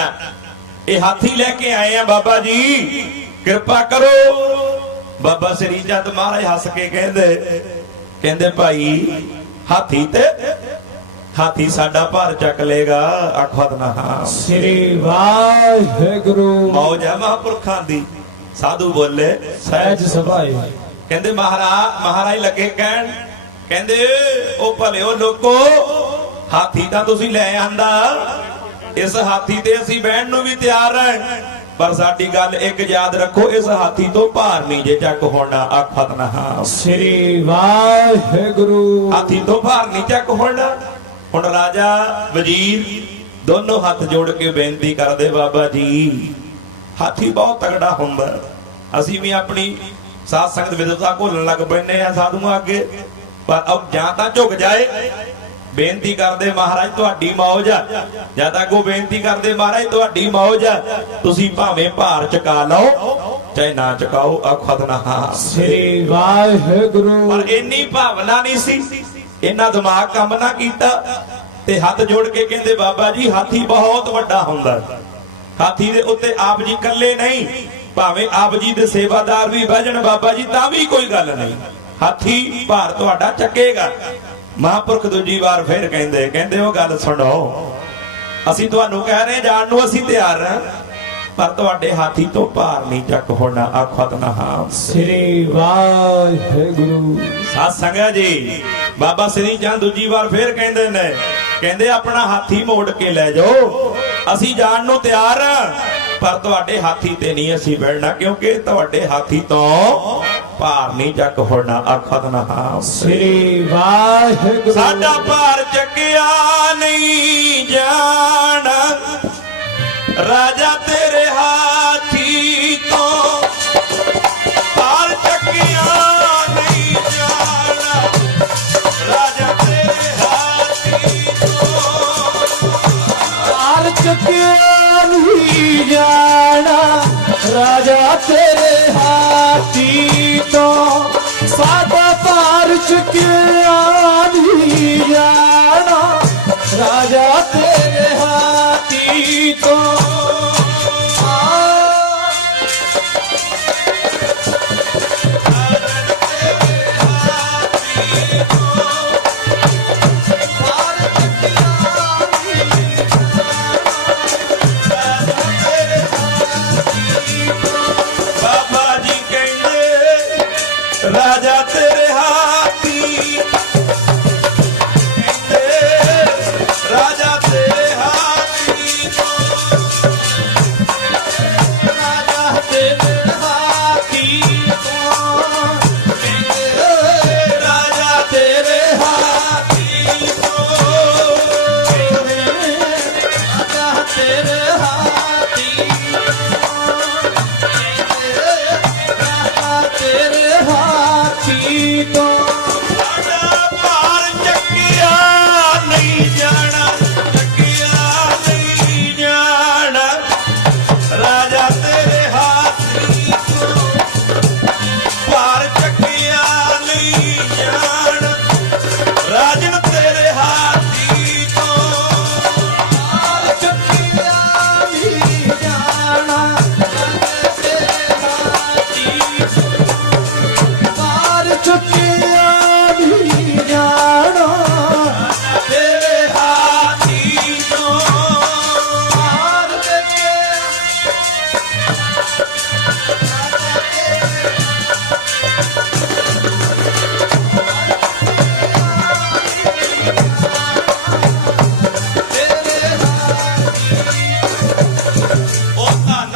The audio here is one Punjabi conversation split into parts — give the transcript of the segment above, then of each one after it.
जाना। ये हाथी लेके आए हैं बाबा जी, कृपा करो। बाबा श्री चंद महाराज हस के कहंदे भाई हाथी साडा भार चक लेगा। आखो ना श्री वाहिगुरु। मौज है महापुरखां दी। साधु बोले सहज सभाए। कहंदे महाराज लगे कहन, कहंदे ओ भलिओ लोको, हाथी तां तुसीं लै आंदा, इस हाथी ते असीं बहण नूं भी तैयार हैं, पर साडी गल एक याद रखो, इस हाथी तो भार नहीं जे चक होना। आखत ना श्री वाहिगुरु। हाथी तो भार नहीं चक होना। हुण राजा वजीर दोनों हाथ जोड़ के बेनती करदे, बाबा जी हाथी बहुत तगड़ा हुंदा, असीं भी अपनी साध संगत विदता घोलण लग पैने आ साधुआं अगे, पर अब जां तां झुक जाए। बेनती करदे महाराज तुहाडी मौज आ, जद अगों बेनती करदे महाराज तुहाडी मौज आ, तुसीं भावें भार चका लो चाहे ना चकाओ। आखत ना श्री वाहिगुरु। पर इन्नी भावना नहीं सी, इन्ना दिमाग काम ना कीता ते हाथ जोड़ के कहंदे बाबा जी हाथी बहुत वड्डा हुंदा, हाथी दे उत्ते आप जी कल्ले नहीं, भावें आप जी दे सेवादार भी बह जाण बाबा जी तां भी कोई गल नहीं, हाथी भार तुहाडा चकेगा। महापुरख दूजी बार फिर कहंदे वो गल सुनो, असीं तुहानूं कह रहे जाण नूं असीं तैयार हां, पर तुहाडे हाथी तो भार नहीं चक होना। आखत ना श्री वाहिगुरु। साध संगत जी बाबा श्री चंद दूजी बार फिर कहंदे अपना हाथी मोड़ के ले जाओ, असीं जाण नूं तैयार हां, पर तुहाडे हाथी ते नहीं असीं बैठना, क्योंकि तुहाडे हाथी तो भार नहीं चक होना। आखत ना श्री वाहिगुरु। साडा भार चकिया नहीं जाना, राजा तेरे हाथी तो भार चकिया नहीं जाना, राजा तेरे हाथी तो भार चकिया नहीं जाना, राजा तेरे हाथी तो साडा भार चकिया नहीं जाना, राजा तेरे हाथी तो। राजा तेरे हाथी, राजा तेरे हाथी को, राजा तेरे हाथी को, राजा तेरे हाथी को, राजा तेरे हाथी तेरे हाथी तो साडा भार चकिया नहीं जाना, चकिया नहीं जाना, राजा तेरे हाथी को भार चकिया नहीं जाना, राजन तेरे हाथी को भार चकिया नहीं जाना, तेरे हाथी भार चकिया नहीं जाना, तेरे हाथी को भार चकिया।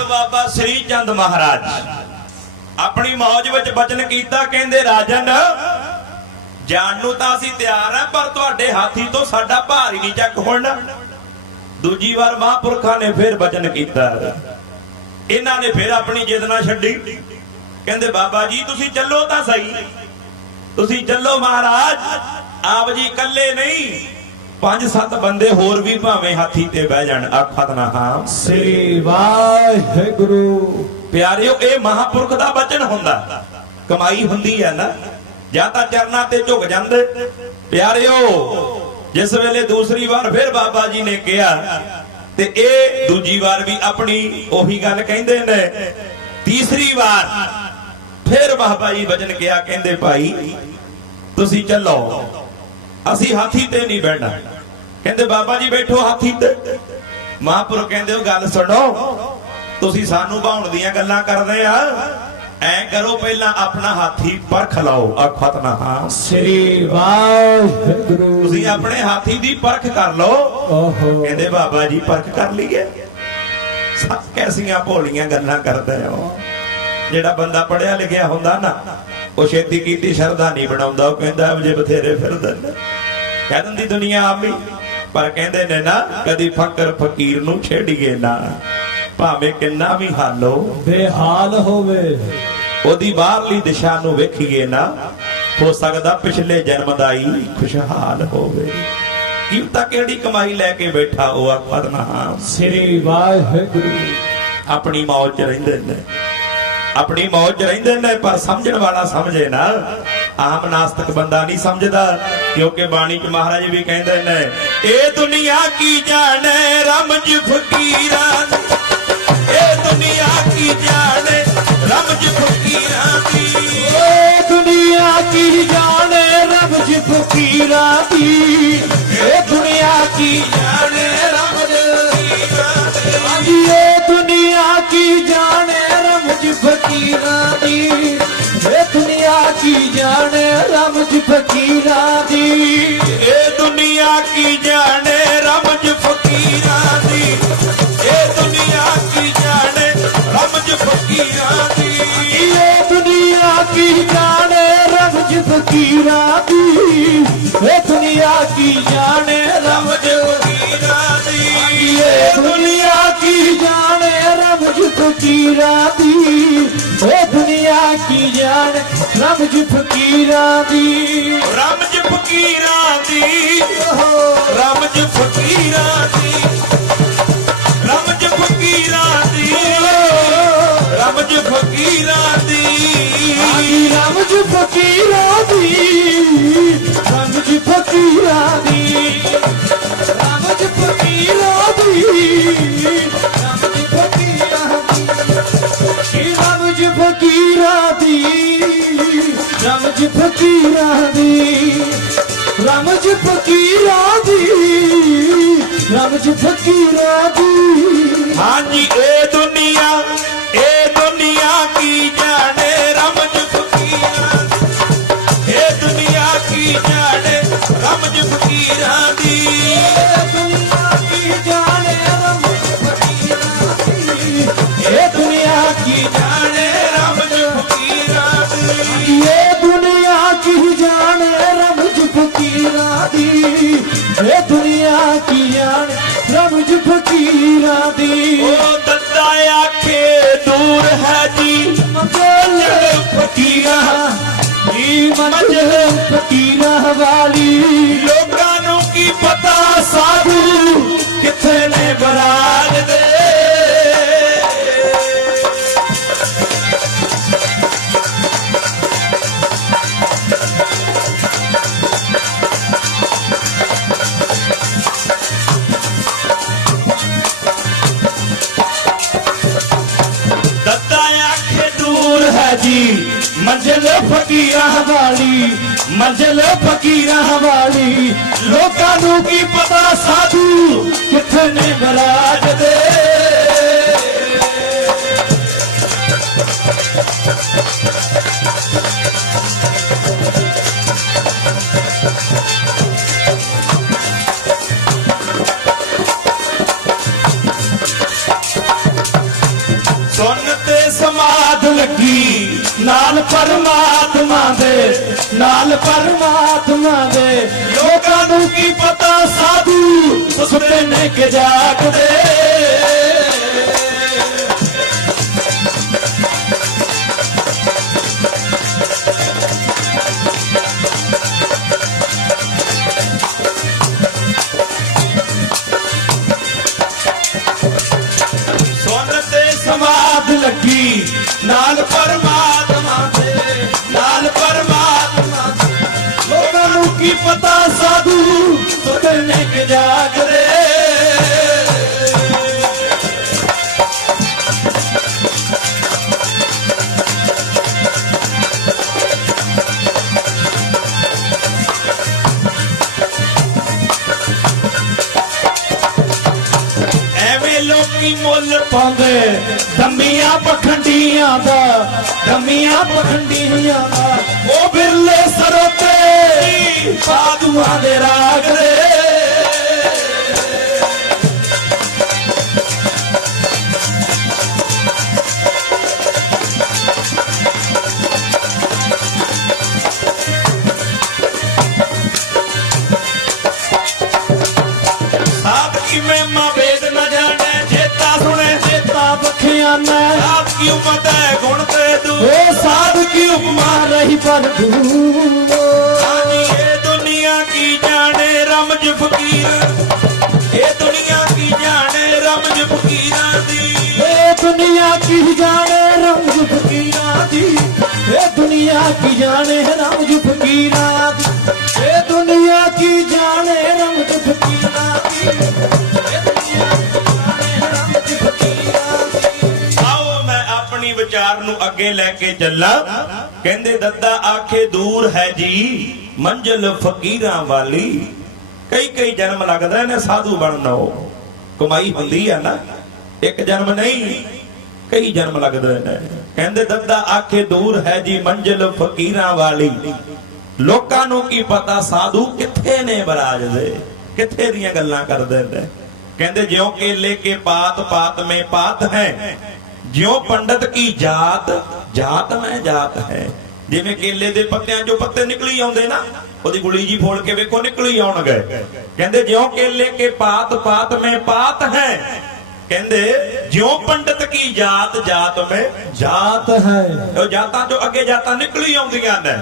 बाबा श्री चंद महाराज अपनी मौज विच बचन कीता, कहंदे राजन जाण नूं तां असीं तैयार हां, पर तुहाडे हाथी तो साडा भार ही नहीं चक होना। दूजी बार महापुरखां ने फिर बचन कीता, इन्हां ने फिर अपनी जिद ना छड्डी, कहंदे बाबा जी तुसीं चलो तां सही, तुसीं चलो महाराज, आप जी कल्ले नहीं, 5-7 बंदे होर भी भावें हाथी ते बह जाण। आखत ना श्री वाहिगुरु। प्यारिओ ये महापुरख दा बचन हुंदा, कमाई हुंदी है ना, जां तां चरनां ते झुक जांदे। प्यारिओ जिस वेले दूसरी बार फिर बाबा जी ने कहा ਤੇ ਇਹ ਦੂਜੀ ਵਾਰ ਵੀ ਆਪਣੀ ਉਹੀ ਗੱਲ ਕਹਿੰਦੇ ਨੇ। ਤੀਸਰੀ ਵਾਰ ਫਿਰ ਬਾਬਾ ਜੀ ਵਚਨ ਕਿਹਾ, ਕਹਿੰਦੇ ਭਾਈ ਤੁਸੀਂ ਚੱਲੋ, ਅਸੀਂ ਹਾਥੀ ਤੇ ਨਹੀਂ ਬੈਠਣਾ। ਕਹਿੰਦੇ ਬਾਬਾ ਜੀ ਬੈਠੋ ਹਾਥੀ ਤੇ। ਮਹਾਂਪੁਰਖ ਕਹਿੰਦੇ ਉਹ ਗੱਲ ਸੁਣੋ, ਤੁਸੀਂ ਸਾਨੂੰ ਭਾਉਣ ਦੀਆਂ ਗੱਲਾਂ ਕਰਦੇ ਆ, ਐ ਕਰੋ ਪਹਿਲਾਂ ਆਪਣਾ ਹਾਥੀ ਪਰਖ ਲਓ। ਅਖਤਨਾਮ ਸ੍ਰੀ ਵਾਹਿਗੁਰੂ। ਤੁਸੀਂ ਆਪਣੇ ਹਾਥੀ ਦੀ ਪਰਖ ਕਰ ਲਓ। ਓਹੋ ਕਹਿੰਦੇ ਬਾਬਾ ਜੀ ਪਰਖ ਕਰ ਲਈਏ। ਸਭ ਕੈਸੀਆਂ ਭੋਲੀਆਂ ਗੱਲਾਂ ਕਰਦੇ ਹੋ। ਜਿਹੜਾ ਬੰਦਾ ਪੜਿਆ ਲਿਖਿਆ ਹੁੰਦਾ ਨਾ, ਉਹ ਛੇਤੀ ਕੀਤੀ ਸ਼ਰਧਾ ਨਹੀਂ ਬਣਾਉਂਦਾ। ਉਹ ਕਹਿੰਦਾ ਜੇ ਬਥੇਰੇ ਫਿਰਦੇ ਨੇ, ਕਹਿ ਦਿੰਦੀ ਦੁਨੀਆ ਆਮੀ। ਪਰ ਕਹਿੰਦੇ ਨੇ ਨਾ, ਕਦੀ ਫਕਰ ਫਕੀਰ ਨੂੰ ਛੇੜੀਏ ਨਾ, ਭਾਵੇਂ ਕਿੰਨਾ ਵੀ ਹਾਲੋ ਬੇਹਾਲ ਹੋਵੇ। ਉਹਦੀ ਬਾਹਰਲੀ ਦਿਸ਼ਾ ਨੂੰ ਵੇਖੀਏ ਨਾ, ਹੋ ਸਕਦਾ ਪਿਛਲੇ ਜਨਮ ਦਾ ਹੀ ਖੁਸ਼ਹਾਲ ਹੋਵੇ। ਕੀਮਤਾ ਕਿਹੜੀ ਕਮਾਈ ਲੈ ਕੇ ਬੈਠਾ ਉਹ ਆਖਦਨਾ। ਸ੍ਰੀ ਵਾਹਿਗੁਰੂ। ਆਪਣੀ ਮੌਜ 'ਚ ਰਹਿੰਦੇ ਨੇ, ਆਪਣੀ ਮੌਜ 'ਚ ਰਹਿੰਦੇ ਨੇ, ਪਰ ਸਮਝਣ ਵਾਲਾ ਸਮਝੇ ਨਾ। ਆਮ ਨਾਸਤਕ ਬੰਦਾ ਨਹੀਂ ਸਮਝਦਾ, ਕਿਉਂਕਿ ਬਾਣੀ 'ਚ ਮਹਾਰਾਜ ਵੀ ਕਹਿੰਦੇ ਨੇ, ਇਹ ਦੁਨੀਆ ਕੀ ਜਾਣੇ ਰਮਜ ਫਕੀਰਾਂ ਦੀ, ਇਹ ਦੁਨੀਆ ਕੀ ਜਾਣੇ ਰਮਜ ਫਕੀਰਾਂ ਦੀ, ਏ ਦੁਨੀਆ ਕੀ ਜਾਣੇ ਰਮਜ ਫਕੀਰਾਂ ਦੀ, ਏ ਦੁਨੀਆ ਕੀ ਜਾਣੇ ਰਮਜ ਫਕੀਰਾਂ ਦੀ, ਏ ਦੁਨੀਆ ਕੀ ਜਾਣੇ ਰਮਜ ਫਕੀਰਾਂ ਦੀ, ਏ ਦੁਨੀਆ ਕੀ ਜਾਣੇ ਰਮਜ ਫਕੀਰਾਂ ਦੀ, ਇਹ ਦੁਨੀਆ ਕੀ ਜਾਣੇ ਰਮਜ ਫਕੀਰਾਂ ਦੀ, ਇਹ ਦੁਨੀਆ ਕੀ ਜਾਣੇ ਰਮਜ ਫਕੀਰਾਂ ਦੀ, ਇਹ ਦੁਨੀਆ ਕੀ ਜਾਣੇ ਰਮਜ ਫਕੀਰਾਂ ਦੀ, ਇਹ ਦੁਨੀਆ ਕੀ ਜਾਣੇ ਰਮਜ ਫਕੀਰਾਂ ਦੀ, ਇਹ ਦੁਨੀਆ ਕੀ ਜਾਣੇ ਰਮਜ ਫਕੀਰਾਂ ਦੀ, ਇਹ ਦੁਨੀਆ ਕੀ ਜਾਣੇ ਰਮਜ ਫਕੀਰਾਂ ਦੀ, ਰਮਜ ਫਕੀਰਾਂ ਦੀ, ਰਮਜ ਫਕੀਰਾਂ ਦੀ, ਰਮਜ ਫਕੀਰਾਂ ਦੀ, ਰਮਜ ਫਕੀਰਾਂ ਦੀ, ਰਮਜ ਫਕੀਰਾਂ ਦੀ, ਰਮਜ ਫਕੀਰਾਂ ਦੀ, ਰਮਜ ਫਕੀਰਾਂ ਦੀ, ਰਮਜ ਫਕੀਰਾਂ ਦੀ, ਰਮਜ ਫਕੀਰਾਂ ਦੀ, ਰਮਜ ਫਕੀਰਾਂ ਦੀ, ਰਮਜ ਫਕੀਰਾਂ ਦੀ, ਰਮਜ ਫਕੀਰਾਂ ਦੀ। ਹਾਂਜੀ ਇਹ ਦੁਨੀਆ ਕੀ ਜਾਣੇ ਰਮਜ ਫਕੀਰਾਂ ਦੀ, ਇਹ ਦੁਨੀਆ ਕੀ ਜਾਣੇ ਰਮਜ ਫਕੀਰਾਂ ਦੀ, ਇਹ ਦੁਨੀਆ ਕੀ ਜਾਣੇ ਰਮਜ ਫਕੀਰਾਂ ਦੀ, ਇਹ ਦੁਨੀਆ ਕੀ ਜਾਣੇ ਰਮਜ ਫਕੀਰਾਂ ਦੀ, ਇਹ ਦੁਨੀਆ ਕੀ ਜਾਣੇ ਰਮਜ ਫਕੀਰਾਂ ਦੀ, ਇਹ ਦੁਨੀਆ ਕੀ ਜਾਣੇ ਰਮਜ ਫਕੀਰਾਂ ਦੀ। ਉਹ ਦੱਦਾ ਆਖੇ ਦੂਰ ਹੈ ਜੀ ਮੰਜ਼ਿਲ ਫਕੀਰਾਂ ਦੀ, ਮੰਜ਼ਿਲ ਫਕੀਰਾਂ ਵਾਲੀ, ਲੋਕਾਂ ਨੂੰ ਕੀ ਪਤਾ ਸਾਧੂ ਕਿੱਥੇ ਨੇ ਬਰਾਜ ਦੇ। जी मंजिल फकीरां वाली, मंजिल फकीरां वाली, लोकां नूं की पता साधु किथे ने बराज दे। सुनते समाध लगी नाल परमात्मा दे, नाल परमात्मा दे, लोकां नूं की पता साधु सुते ने के जागदे। समाध लगी नाल परमात्मा दे, नाल परमात्मा दे, लोकां नूं की पता साधु सुते ने के जागदे। ਲੋਕੀ ਮੁੱਲ ਪਾਉਂਦੇ ਦੰਮੀਆਂ ਪਖੰਡੀਆਂ ਦਾ, ਦੰਮੀਆਂ ਪਖੰਡੀਆਂ ਦਾ। ਉਹ ਬਿਰਲੇ ਸਰੋਤੇ ਸਾਧੂਆਂ ਦੇ ਰਾਗ ਦੇ। ਮਹਿਮਾ ਵੇਦ ਨ ਜਾਣੈ ਚੇਤਾ ਸੁਣੇ ਚੇਤਾ ਬਖਿਆਨਾ ਸਾਧ ਕੀ ਉਮਤ ਹੈ ਗੁਣ ਤੇ ਦੂ ਉਹ ਸਾਧ ਕੀ ਉਪਮਾ ਰਹੀ ਪਰ ਦੂਰ। ਹਾਂਜੀ ਇਹ ਦੁਨੀਆ ਕੀ ਜਾਣੇ ਰਮਜ ਫਕੀਰ, ਇਹ ਦੁਨੀਆ ਕੀ ਜਾਣੇ ਰਮਜ ਫਕੀਰਾਂ ਦੀ। ਇਹ ਦੁਨੀਆ ਕੀ ਜਾਣੇ ਰਮਜ ਫਕੀਰਾਂ ਦੀ, ਇਹ ਦੁਨੀਆ ਕੀ ਜਾਣੇ ਰਮਜ ਫਕੀਰਾਂ ਦੀ, ਇਹ ਦੁਨੀਆ ਕੀ ਜਾਣੇ ਰਮਜ ਫਕੀਰਾਂ ਦੀ, ਇਹ ਦੁਨੀਆ ਕੀ ਜਾਣੇ ਰਮਜ ਫਕੀਰਾਂ ਦੀ। ਆਓ ਮੈਂ ਆਪਣੀ ਵਿਚਾਰ ਨੂੰ ਅੱਗੇ ਲੈ ਕੇ ਚੱਲਾਂ। ਕਹਿੰਦੇ ਦੱਦਾ ਆਖੇ ਦੂਰ ਹੈ ਜੀ ਮੰਜ਼ਿਲ ਫਕੀਰਾਂ ਵਾਲੀ। ਕਈ ਜਨਮ ਲੱਗਦਾ ਨੇ ਸਾਧੂ ਬਣਨ ਨੂੰ, ਕਮਾਈ ਹੁੰਦੀ ਆ ਨਾ, ਇੱਕ ਜਨਮ ਨਹੀਂ ਕਈ ਜਨਮ ਲੱਗਦੇ ਨੇ। ਕਹਿੰਦੇ ਦੱਦਾ ਆਖੇ ਦੂਰ ਹੈ ਜੀ ਮੰਜ਼ਿਲ ਫਕੀਰਾਂ ਵਾਲੀ। ਲੋਕਾਂ ਨੂੰ ਕੀ ਪਤਾ ਸਾਧੂ ਕਿੱਥੇ ਨੇ ਬਰਾਜਦੇ, ਕਿੱਥੇ ਦੀਆਂ ਗੱਲਾਂ ਕਰਦੇ ਨੇ। ਕਹਿੰਦੇ ਜਿਉਂ ਕੇਲੇ ਕੇ ਪਾਤ ਪਾਤ में पात है, ਜਿਉਂ ਪੰਡਤ ਕੀ ਜਾਤ ਜਾਤ में ਜਾਤ है। ਜਿਵੇਂ ਕੇਲੇ ਦੇ ਪੱਤਿਆਂ ਚੋਂ ਪੱਤੇ ਨਿਕਲੀ ਆਉਂਦੇ ਨਾ, ਉਹਦੀ ਗੁਲੀ ਜੀ ਫੋੜ ਕੇ ਵੇਖੋ ਨਿਕਲੀ ਆਉਣਗੇ। ਕਹਿੰਦੇ ਜਿਉਂ ਕੇਲੇ ਕੇ ਪਾਤ ਪਾਤ में पात है, ਕਹਿੰਦੇ ਜਿਉਂ ਪੰਡਤ ਕੀ ਜਾਤ ਜਾਤ में ਜਾਤ ਹੈ। ਉਹ ਜਾਤਾਂ ਚੋਂ ਅੱਗੇ ਜਾਤਾਂ ਨਿਕਲੀ ਆਉਂਦੀਆਂ ਨੇ।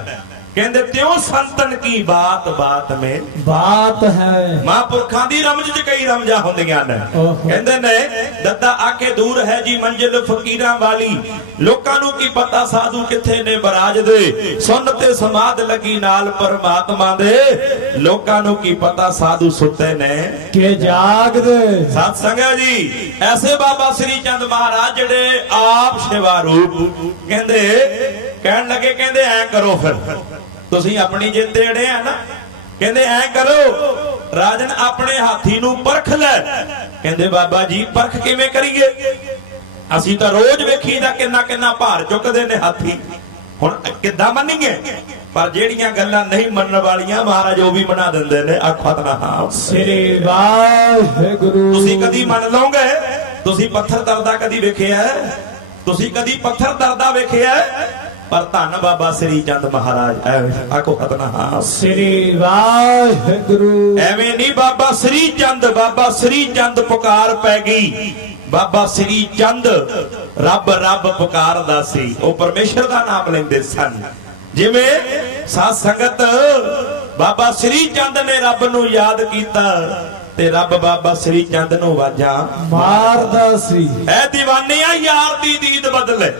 ਕਹਿੰਦੇ ਤਿਉਂ ਸੰਤਨ ਕੀ ਬਾਤ ਬਾਤ में ਬਾਤ ਹੈ। ਮਹਾਂਪੁਰਖਾਂ ਦੀ ਰਮਜ ਚ ਕਈ ਰਮਜਾਂ ਹੁੰਦੀਆਂ ਨੇ। ਕਹਿੰਦੇ ਨੇ ਦੱਦਾ ਆਕੇ ਦੂਰ ਹੈ ਜੀ ਮੰਜ਼ਿਲ ਫਕੀਰਾਂ ਵਾਲੀ। ਲੋਕਾਂ ਨੂੰ ਕੀ ਪਤਾ ਸਾਧੂ ਕਿੱਥੇ ਨੇ ਬਰਾਜਦੇ, ਸੁਣ ਤੇ ਸਮਾਦ ਲੱਗੀ ਨਾਲ ਪਰਮਾਤਮਾ ਦੇ। ਲੋਕਾਂ ਨੂੰ ਕੀ ਪਤਾ ਸਾਧੂ ਸੁੱਤੇ ਨੇ ਕਿ ਜਾਗਦੇ। ਸਤ ਸੰਗਤ ਜੀ ਐਸੇ ਬਾਬਾ ਸ੍ਰੀ ਚੰਦ ਮਹਾਰਾਜ ਜਿਹੜੇ ਆਪ ਸੇਵਾ ਰੂਪ ਕਹਿੰਦੇ ਕਹਿਣ ਲੱਗੇ, ਕਹਿੰਦੇ ਐ ਕਰੋ ਫਿਰ ਤੁਸੀਂ ਆਪਣੀ ਜਿੱਤ ਜਿਹੜੇ ਆ ਨਾ, ਕਹਿੰਦੇ ਐ ਕਰੋ ਰਾਜਨ ਆਪਣੇ ਹਾਥੀ ਨੂੰ ਪਰਖ ਲੈ। ਕਹਿੰਦੇ ਬਾਬਾ ਜੀ ਪਰਖ ਕਿਵੇਂ ਕਰੀਏ, ਅਸੀਂ ਤਾਂ ਰੋਜ਼ ਵੇਖੀਦਾ ਕਿੰਨਾ ਕਿੰਨਾ ਭਾਰ ਚੁੱਕਦੇ ਨੇ ਹਾਥੀ, ਹੁਣ ਕਿੱਦਾਂ ਮੰਨੀਏ। ਪਰ ਜਿਹੜੀਆਂ ਗੱਲਾਂ ਨਹੀਂ ਮੰਨਣ ਵਾਲੀਆਂ ਮਹਾਰਾਜ ਉਹ ਵੀ ਬਣਾ ਦਿੰਦੇ ਨੇ। ਆਖੋ ਸਤਿਨਾਮ ਸ੍ਰੀ ਵਾਹਿਗੁਰੂ। ਤੁਸੀਂ ਕਦੀ ਮੰਨ ਲਓਗੇ? ਤੁਸੀਂ ਪੱਥਰ ਦਰਦਾ ਕਦੀ ਵੇਖਿਆ? ਤੁਸੀਂ ਕਦੀ ਪੱਥਰ ਦਰਦਾ ਵੇਖਿਆ? ਪਰ ਧੰਨ ਬਾਬਾ ਸ੍ਰੀ ਚੰਦ ਮਹਾਰਾਜ ਆਖੋ ਸਤਿਨਾਮ ਸ੍ਰੀ ਵਾਹਿਗੁਰੂ। ਐਵੇਂ ਨਹੀਂ ਬਾਬਾ ਸ੍ਰੀ ਚੰਦ ਪੁਕਾਰ ਪੈ ਗਈ। ਬਾਬਾ ਸ੍ਰੀ ਚੰਦ ਰੱਬ ਰੱਬ ਪੁਕਾਰਦਾ ਸੀ, ਉਹ ਪਰਮੇਸ਼ਰ ਦਾ ਨਾਮ ਲੈਂਦੇ ਸਨ। ਜਿਵੇਂ ਸਾਧ ਸੰਗਤ ਬਾਬਾ ਸ੍ਰੀ ਚੰਦ ਨੇ ਰੱਬ ਨੂੰ ਯਾਦ ਕੀਤਾ ਤੇ ਰੱਬ ਬਾਬਾ ਸ੍ਰੀ ਚੰਦ ਨੂੰ ਆਵਾਜ਼ਾਂ ਮਾਰਦਾ ਸੀ। ਐ ਦੀਵਾਨਿਆਂ ਯਾਰ ਦੀ ਦੀਦ ਬਦਲੇ,